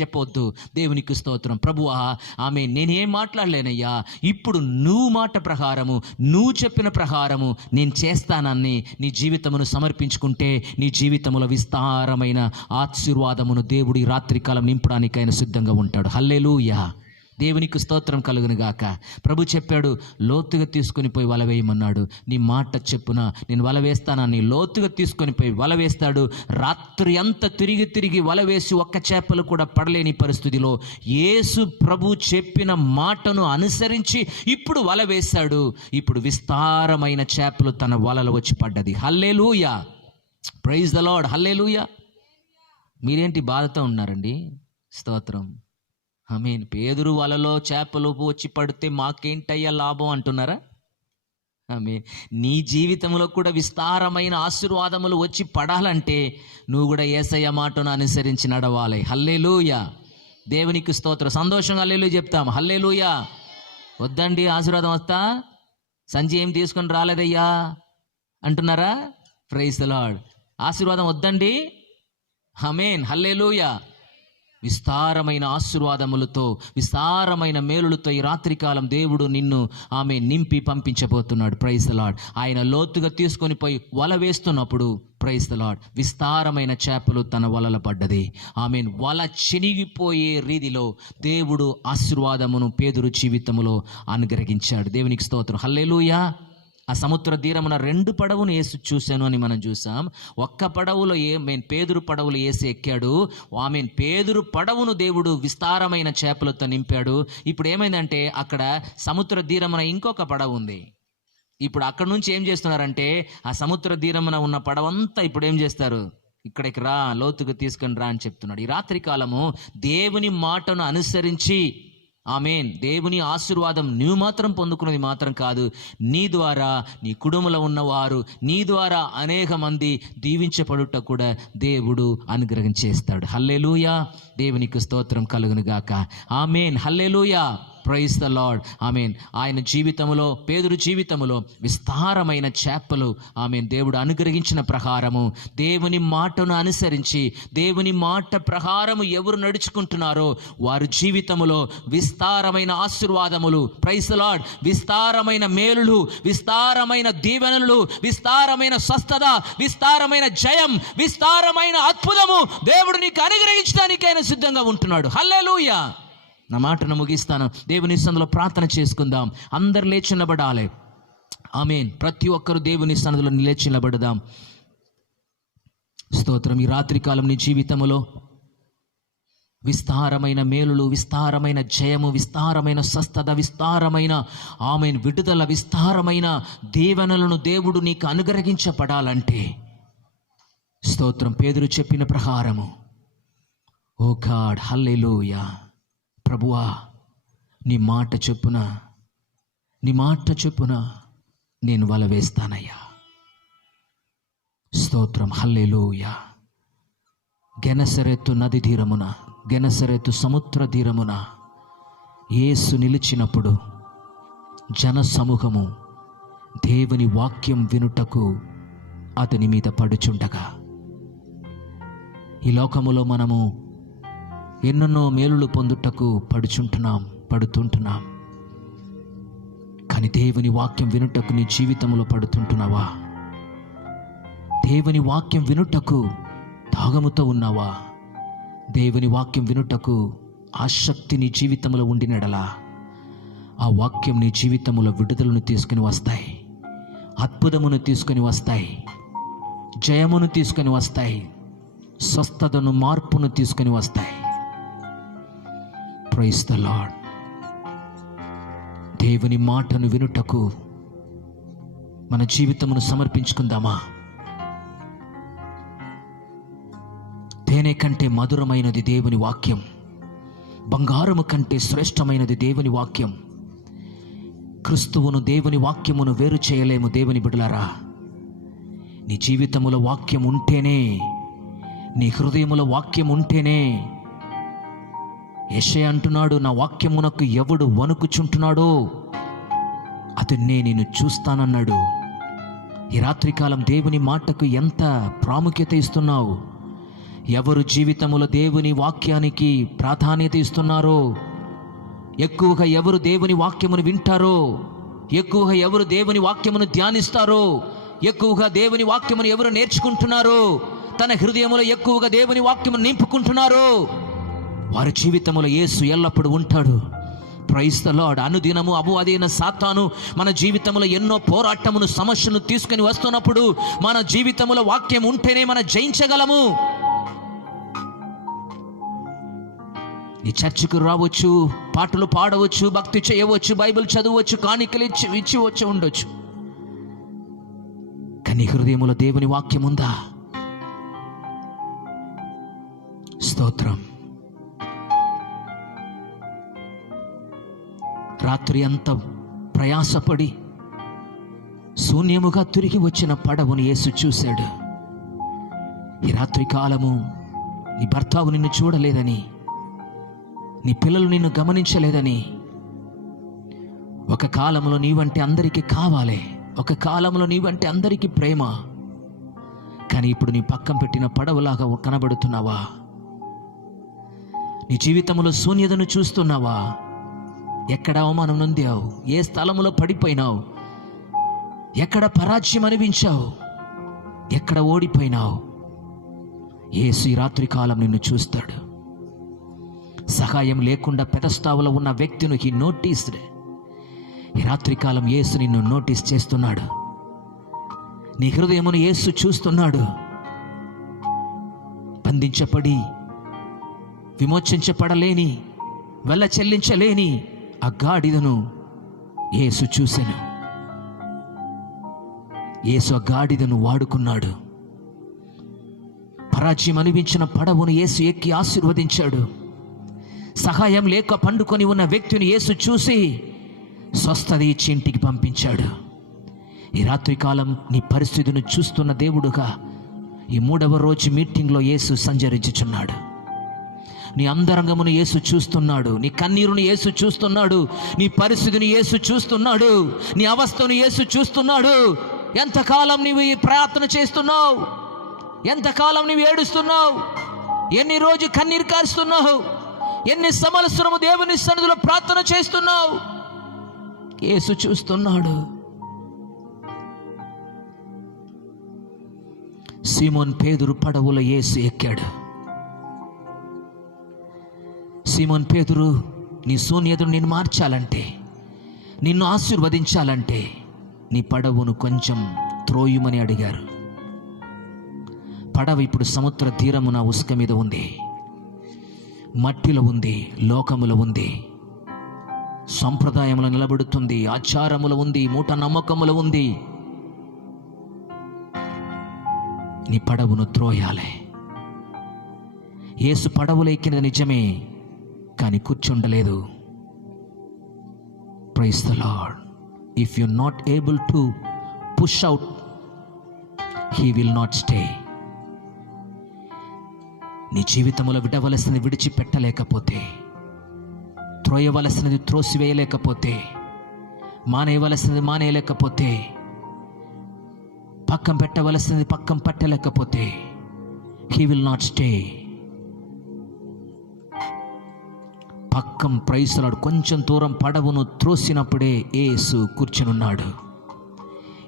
చెప్పవద్దు. దేవునికి స్తోత్రం. ప్రభువా, ఆమె నేనేం మాట్లాడలేనయ్యా, ఇప్పుడు నువ్వు మాట ప్రకారము, నువ్వు చెప్పిన ప్రకారము నేను చేస్తానని నీ జీవితమును సమర్పించుకుంటే నీ జీవితంలో విస్తారమైన ఆశీర్వాదమును దేవుడు ఈ రాత్రికాలం నింపడానికి ఆయన సిద్ధంగా ఉంటాడు. హల్లెలూయా. దేవునికి స్తోత్రం కలుగును గాక. ప్రభు చెప్పాడు, లోతుగా తీసుకొని పోయి వల వేయమన్నాడు. నీ మాట చెప్పున నేను వల వేస్తానని లోతుగా తీసుకొని పోయి వల వేస్తాడు. రాత్రి అంతా తిరిగి వల వేసి ఒక్క చేపలు కూడా పడలేని పరిస్థితిలో యేసు ప్రభు చెప్పిన మాటను అనుసరించి ఇప్పుడు వల వేశాడు. ఇప్పుడు విస్తారమైన చేపలు తన వలలో వచ్చి పడ్డది. హల్లెలూయా. Praise the Lord. హల్లెలూయా. మీరేంటి బాధతో ఉన్నారండి? స్తోత్రం. ఆమేన్. పేతురు వలలో చేపలు వచ్చి పడితే మాకేంటయ్యా లాభం అంటున్నారా? ఆమేన్. నీ జీవితంలో కూడా విస్తారమైన ఆశీర్వాదములు వచ్చి పడాలంటే నువ్వు కూడా యేసయ్య మాటను అనుసరించి నడవాలి. హల్లెలూయా. దేవునికి స్తోత్రం. సంతోషంగా హల్లెలూయా చెప్తాం. హల్లెలూయా. వద్దండి ఆశీర్వాదం వస్తా, సంజయ్ ఏం తీసుకొని రాలేదయ్యా అంటున్నారా? Praise the lord. ఆశీర్వాదం వద్దండి. ఆమేన్. హల్లెలూయా. విస్తారమైన ఆశీర్వాదములతో, విస్తారమైన మేలులతో ఈ రాత్రికాలం దేవుడు నిన్ను ఆమె నింపి పంపించబోతున్నాడు. Praise the lord. ఆయన లోతుగా తీసుకొని పోయి వల వేస్తున్నప్పుడు ప్రైజ్ ద లార్డ్ విస్తారమైన చేపలు తన వలల పడ్డది. ఆమెన్. వల చినిగిపోయే రీతిలో దేవుడు ఆశీర్వాదమును పేతురు జీవితములో అనుగ్రహించాడు. దేవునికి స్తోత్రం. హల్లెలూయా. ఆ సముద్ర తీరమున 2 పడవను యేసు చూశాను అని మనం చూసాం. ఒక్క పడవలో పేతురు పడవలు యేసు ఎక్కాడు. పేతురు పడవను దేవుడు విస్తారమైన చేపలతో నింపాడు. ఇప్పుడు ఏమైందంటే అక్కడ సముద్ర తీరమున ఇంకొక పడవ ఉంది. ఇప్పుడు అక్కడ నుంచి ఏం చేస్తున్నారంటే ఆ సముద్ర తీరమున ఉన్న పడవంతా ఇప్పుడు ఏం చేస్తారు? ఇక్కడికి రా, లోతుగా తీసుకొని రా అని చెప్తున్నాడు. ఈ రాత్రికాలము దేవుని మాటను అనుసరించి ఆమేన్, దేవుని ఆశీర్వాదం నువ్వు మాత్రం పొందుకున్నది మాత్రం కాదు, నీ ద్వారా నీ కుటుంబంలో ఉన్నవారు, నీ ద్వారా అనేక మంది దీవించబడుట కూడా దేవుడు అనుగ్రహం చేస్తాడు. హల్లెలూయా. దేవునికి స్తోత్రం కలుగును గాక. ఆమేన్. హల్లెలూయా. Praise the Lord. ఆమేన్. ఆయన జీవితంలో, పేతురు జీవితంలో విస్తారమైన చేపలు ఆమేన్ దేవుడు అనుగ్రహించిన ప్రకారము, దేవుని మాటను అనుసరించి దేవుని మాట ప్రకారము ఎవరు నడుచుకుంటున్నారో వారి జీవితంలో విస్తారమైన ఆశీర్వాదములు, ప్రైజ్ ద లార్డ్, విస్తారమైన మేలులు, విస్తారమైన దీవెనలు, విస్తారమైన స్వస్థత, విస్తారమైన జయం, విస్తారమైన అద్భుతము దేవుడు నీకు అనుగ్రహించడానికి ఆయన సిద్ధంగా ఉంటున్నాడు. హల్లెలూయా. నా మాటను ముగిస్తాను. దేవుని సన్నిధిలో ప్రార్థన చేసుకుందాం. అందరు లేచి నిలబడాలి. ఆమేన్. ప్రతి ఒక్కరు దేవుని సన్నిధిలో లేచి నిలబడదాం. స్తోత్రం. ఈ రాత్రికాలం నీ జీవితంలో విస్తారమైన మేలులు, విస్తారమైన జయము, విస్తారమైన స్వస్థత, విస్తారమైన ఆమేన్ విడుదల, విస్తారమైన దీవెనలను దేవుడు నీకు అనుగ్రహించబడాలంటే స్తోత్రం. పేతురు చెప్పిన ప్రకారము ఓ గాడ్, హల్లెలూయా. ప్రభువా, నీ మాట చొప్పున నేను వల వేస్తానయ్యా. స్తోత్రం. హల్లెలూయా. గెనసరెతు నది తీరమున, గెనసరెతు సముద్ర తీరమున యేసు నిలిచినప్పుడు జన సమూహము దేవుని వాక్యం వినుటకు అతని మీద పడుచుండగా, ఈ లోకములో మనము ఎన్నెన్నో మేలులు పొందుటకు పడుతుంటున్నాం. కానీ దేవుని వాక్యం వినుటకు నీ జీవితంలో పడుతుంటున్నావా? దేవుని వాక్యం వినుటకు దాగముతో ఉన్నావా? దేవుని వాక్యం వినుటకు ఆసక్తి నీ జీవితంలో ఉండినడలా ఆ వాక్యం నీ జీవితంలో విడుదలను తీసుకుని వస్తాయి, అద్భుతమును తీసుకుని వస్తాయి, జయమును తీసుకుని వస్తాయి, స్వస్థతను, మార్పును తీసుకుని వస్తాయి. Praise the lord. దేవుని మాటను వినుటకు మన జీవితమును సమర్పించుకుందామా? తేనె కంటే మధురమైనది దేవుని వాక్యం, బంగారము కంటే శ్రేష్టమైనది దేవుని వాక్యం. క్రీస్తువును దేవుని వాక్యమును వేరు చేయలేము. దేవుని బిడ్డలారా, నీ జీవితములో వాక్యం ఉంటేనే, నీ హృదయములో వాక్యం ఉంటేనే. యెషయా అంటున్నాడు, నా వాక్యమునకు ఎవడు వణుకుచుంటున్నాడో అతన్నే నేను చూస్తానన్నాడు. ఈ రాత్రికాలం దేవుని మాటకు ఎంత ప్రాముఖ్యత ఇస్తున్నావు? ఎవరు జీవితములో దేవుని వాక్యానికి ప్రాధాన్యత ఇస్తున్నారో, ఎక్కువగా ఎవరు దేవుని వాక్యమును వింటారో, ఎక్కువగా ఎవరు దేవుని వాక్యమును ధ్యానిస్తారో, ఎక్కువగా దేవుని వాక్యమును ఎవరు నేర్చుకుంటున్నారో, తన హృదయములో ఎక్కువగా దేవుని వాక్యమును నింపుకుంటున్నారో, వారి జీవితంలో యేసు ఎల్లప్పుడూ ఉంటాడు. Praise the lord. అనుదినము అపవాదైన సాతాను మన జీవితంలో ఎన్నో పోరాటమును, సమస్యలను తీసుకుని వస్తున్నప్పుడు మన జీవితంలో వాక్యం ఉంటేనే మనం జయించగలము. ఈ చర్చికి రావచ్చు, పాటలు పాడవచ్చు, భక్తి చేయవచ్చు, బైబిల్ చదవచ్చు, కాணிకలు ఇచ్చి వచ్చి ఉండొచ్చు. కానీ హృదయములో దేవుని వాక్యం ఉందా? స్తోత్రం. రాత్రి అంతా ప్రయాసపడి శూన్యముగా తిరిగి వచ్చిన పడవను యేసు చూశాడు. ఈ రాత్రి కాలము నీ భర్తావు నిన్ను చూడలేదని, నీ పిల్లలు నిన్ను గమనించలేదని, ఒక కాలంలో నీవంటే అందరికీ కావాలి, ఒక కాలంలో నీవంటే అందరికీ ప్రేమ, కానీ ఇప్పుడు నీ పక్కన పెట్టిన పడవలాగా కనబడుతున్నావా? నీ జీవితంలో శూన్యతను చూస్తున్నావా? ఎక్కడ అవమానం నొందావు? ఏ స్థలములో పడిపోయినావు? ఎక్కడ పరాజయం అనిపించావు? ఎక్కడ ఓడిపోయినావు? యేసు ఈ రాత్రి కాలం నిన్ను చూస్తాడు. సహాయం లేకుండా పెదస్తావులో ఉన్న వ్యక్తిని ఈ నోటీస్డ్. ఈ రాత్రికాలం యేసు నిన్ను నోటీస్ చేస్తున్నాడు. నీ హృదయమును యేసు చూస్తున్నాడు. బంధించబడి విమోచించబడలేని, వెల్ల చెల్లించలేని ఆ గాడిదను యేసు చూశాను. యేసు ఆ గాడిదను వాడుకున్నాడు. పరాజయం అనిపించిన పడవను యేసు ఎక్కి ఆశీర్వదించాడు. సహాయం లేక పండుకొని ఉన్న వ్యక్తిని యేసు చూసి స్వస్థత ఇచ్చి ఇంటికి పంపించాడు. ఈ రాత్రికాలం నీ పరిస్థితిని చూస్తున్న దేవుడుగా ఈ 3వ రోజు మీటింగ్లో యేసు సంచరించుచున్నాడు. నీ అంతరంగమును యేసు చూస్తున్నాడు. నీ కన్నీరుని యేసు చూస్తున్నాడు. నీ పరిస్థితిని యేసు చూస్తున్నాడు. నీ అవస్థను యేసు చూస్తున్నాడు. ఎంతకాలం నీవు ఈ ప్రార్థన చేస్తున్నావు? ఎంతకాలం నీవు ఏడుస్తున్నావు? ఎన్ని రోజు కన్నీరు కారుస్తున్నావు? ఎన్ని సంవత్సరము దేవుని సన్నిధిలో ప్రార్థన చేస్తున్నావు? యేసు చూస్తున్నాడు. సీమోన్ పేతురు పడవలో యేసు ఎక్కాడు. సీమోన్ పేతురు, నీ శూన్యతను నిన్ను మార్చాలంటే, నిన్ను ఆశీర్వదించాలంటే నీ పడవను కొంచెం త్రోయుమని అడిగారు. పడవ ఇప్పుడు సముద్ర తీరమున ఉసుక మీద ఉంది, మట్టిలో ఉంది, లోకములో ఉంది, సంప్రదాయములో నిలబడుతుంది, ఆచారములో ఉంది, మూట నమ్మకములో ఉంది. నీ పడవను త్రోయాలి. యేసు పడవలో ఎక్కినది నిజమే, కానీ కూర్చుండలేదు. Praise the Lord. If you not able to push out, he will not stay. నీ జీవితంలో విడవలసినది విడిచిపెట్టలేకపోతే, త్రోయవలసినది త్రోసివేయలేకపోతే, మానేయవలసినది మానేయలేకపోతే, పక్కం పెట్టవలసినది పక్కం పెట్టలేకపోతే, హీ విల్ నాట్ స్టే. పక్కం ప్రైసలాడు కొంచెం దూరం పడవను త్రోసినప్పుడే యేసు కూర్చునున్నాడు.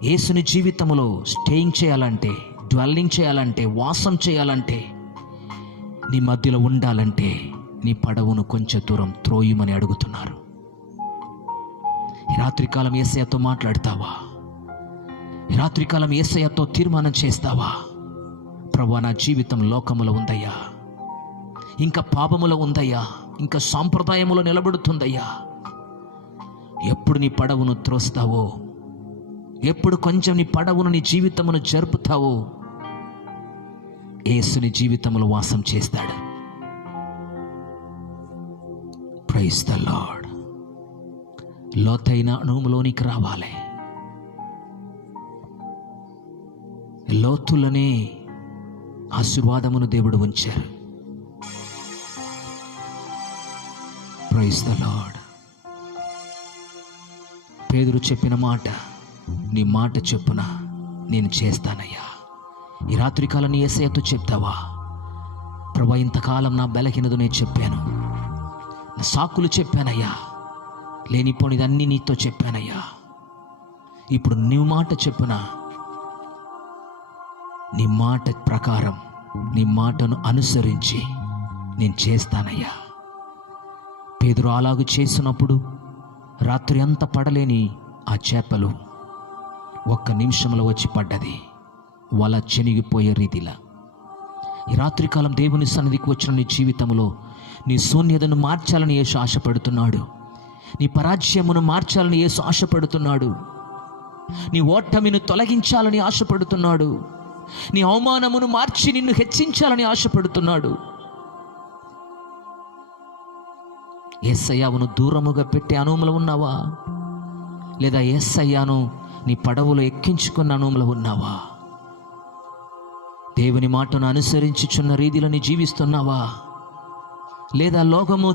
యేసుని జీవితంలో స్టేయింగ్ చేయాలంటే, డ్వెల్లింగ్ చేయాలంటే, వాసం చేయాలంటే, నీ మధ్యలో ఉండాలంటే నీ పడవను కొంచెం దూరం త్రోయమని అడుగుతున్నారు. ఈ రాత్రికాలం యేసయ్యతో మాట్లాడతావా? ఈ రాత్రికాలం యేసయ్యతో తీర్మానం చేస్తావా? ప్రభువా, నా జీవితం లోకములో ఉందయ్యా, ఇంకా పాపములో ఉందయ్యా, ఇంకా సాంప్రదాయములో నిలబడుతుందయ్యా. ఎప్పుడు నీ పడవను త్రోస్తావో, ఎప్పుడు కొంచెం నీ పడవను నీ జీవితమును జరుపుతావో, యేసుని జీవితంలో వాసం చేస్తాడు. Praise the lord. లోతైన అనుభవంలోనికి రావాలి. లోతులనే ఆశీర్వాదమును దేవుడు ఉంచారు. Praise the lord. పేతురు చెప్పిన మాట, నీ మాట చెప్పున నేను చేస్తానయ్యా. ఈ రాత్రికాలం నీ యేసయ్యతో చెప్తావా? ప్రభా, ఇంతకాలం నా బలహీనత నేను చెప్పాను, నా సాకులు చెప్పానయ్యా, లేనిపోనిదన్నీ నీతో చెప్పానయ్యా. ఇప్పుడు నీ మాట చెప్పున, నీ మాట ప్రకారం, నీ మాటను అనుసరించి నేను చేస్తానయ్యా. పేతురు అలాగూ చేసినప్పుడు రాత్రి అంతా పడలేని ఆ చేపలు ఒక్క నిమిషంలో వచ్చి పడ్డది, వల చెనిగిపోయే రీతిలా. ఈ రాత్రికాలం దేవుని సన్నిధికి వచ్చిన నీ జీవితంలో నీ శూన్యతను మార్చాలని యేసు ఆశపడుతున్నాడు. నీ పరాజయమును మార్చాలని యేసు ఆశపడుతున్నాడు. నీ ఓటమిని తొలగించాలని ఆశపడుతున్నాడు. నీ అవమానమును మార్చి నిన్ను హెచ్చించాలని ఆశపడుతున్నాడు. యేసయ్యను దూరముగా పెట్టే అనుభవంలో ఉన్నావా? లేదా యేసయ్యను నీ పడవలో ఎక్కించుకున్న అనుభవంలో ఉన్నావా? దేవుని మాటను అనుసరించుచున్న రీతిలో నీ జీవిస్తున్నావా? లేదా లోకము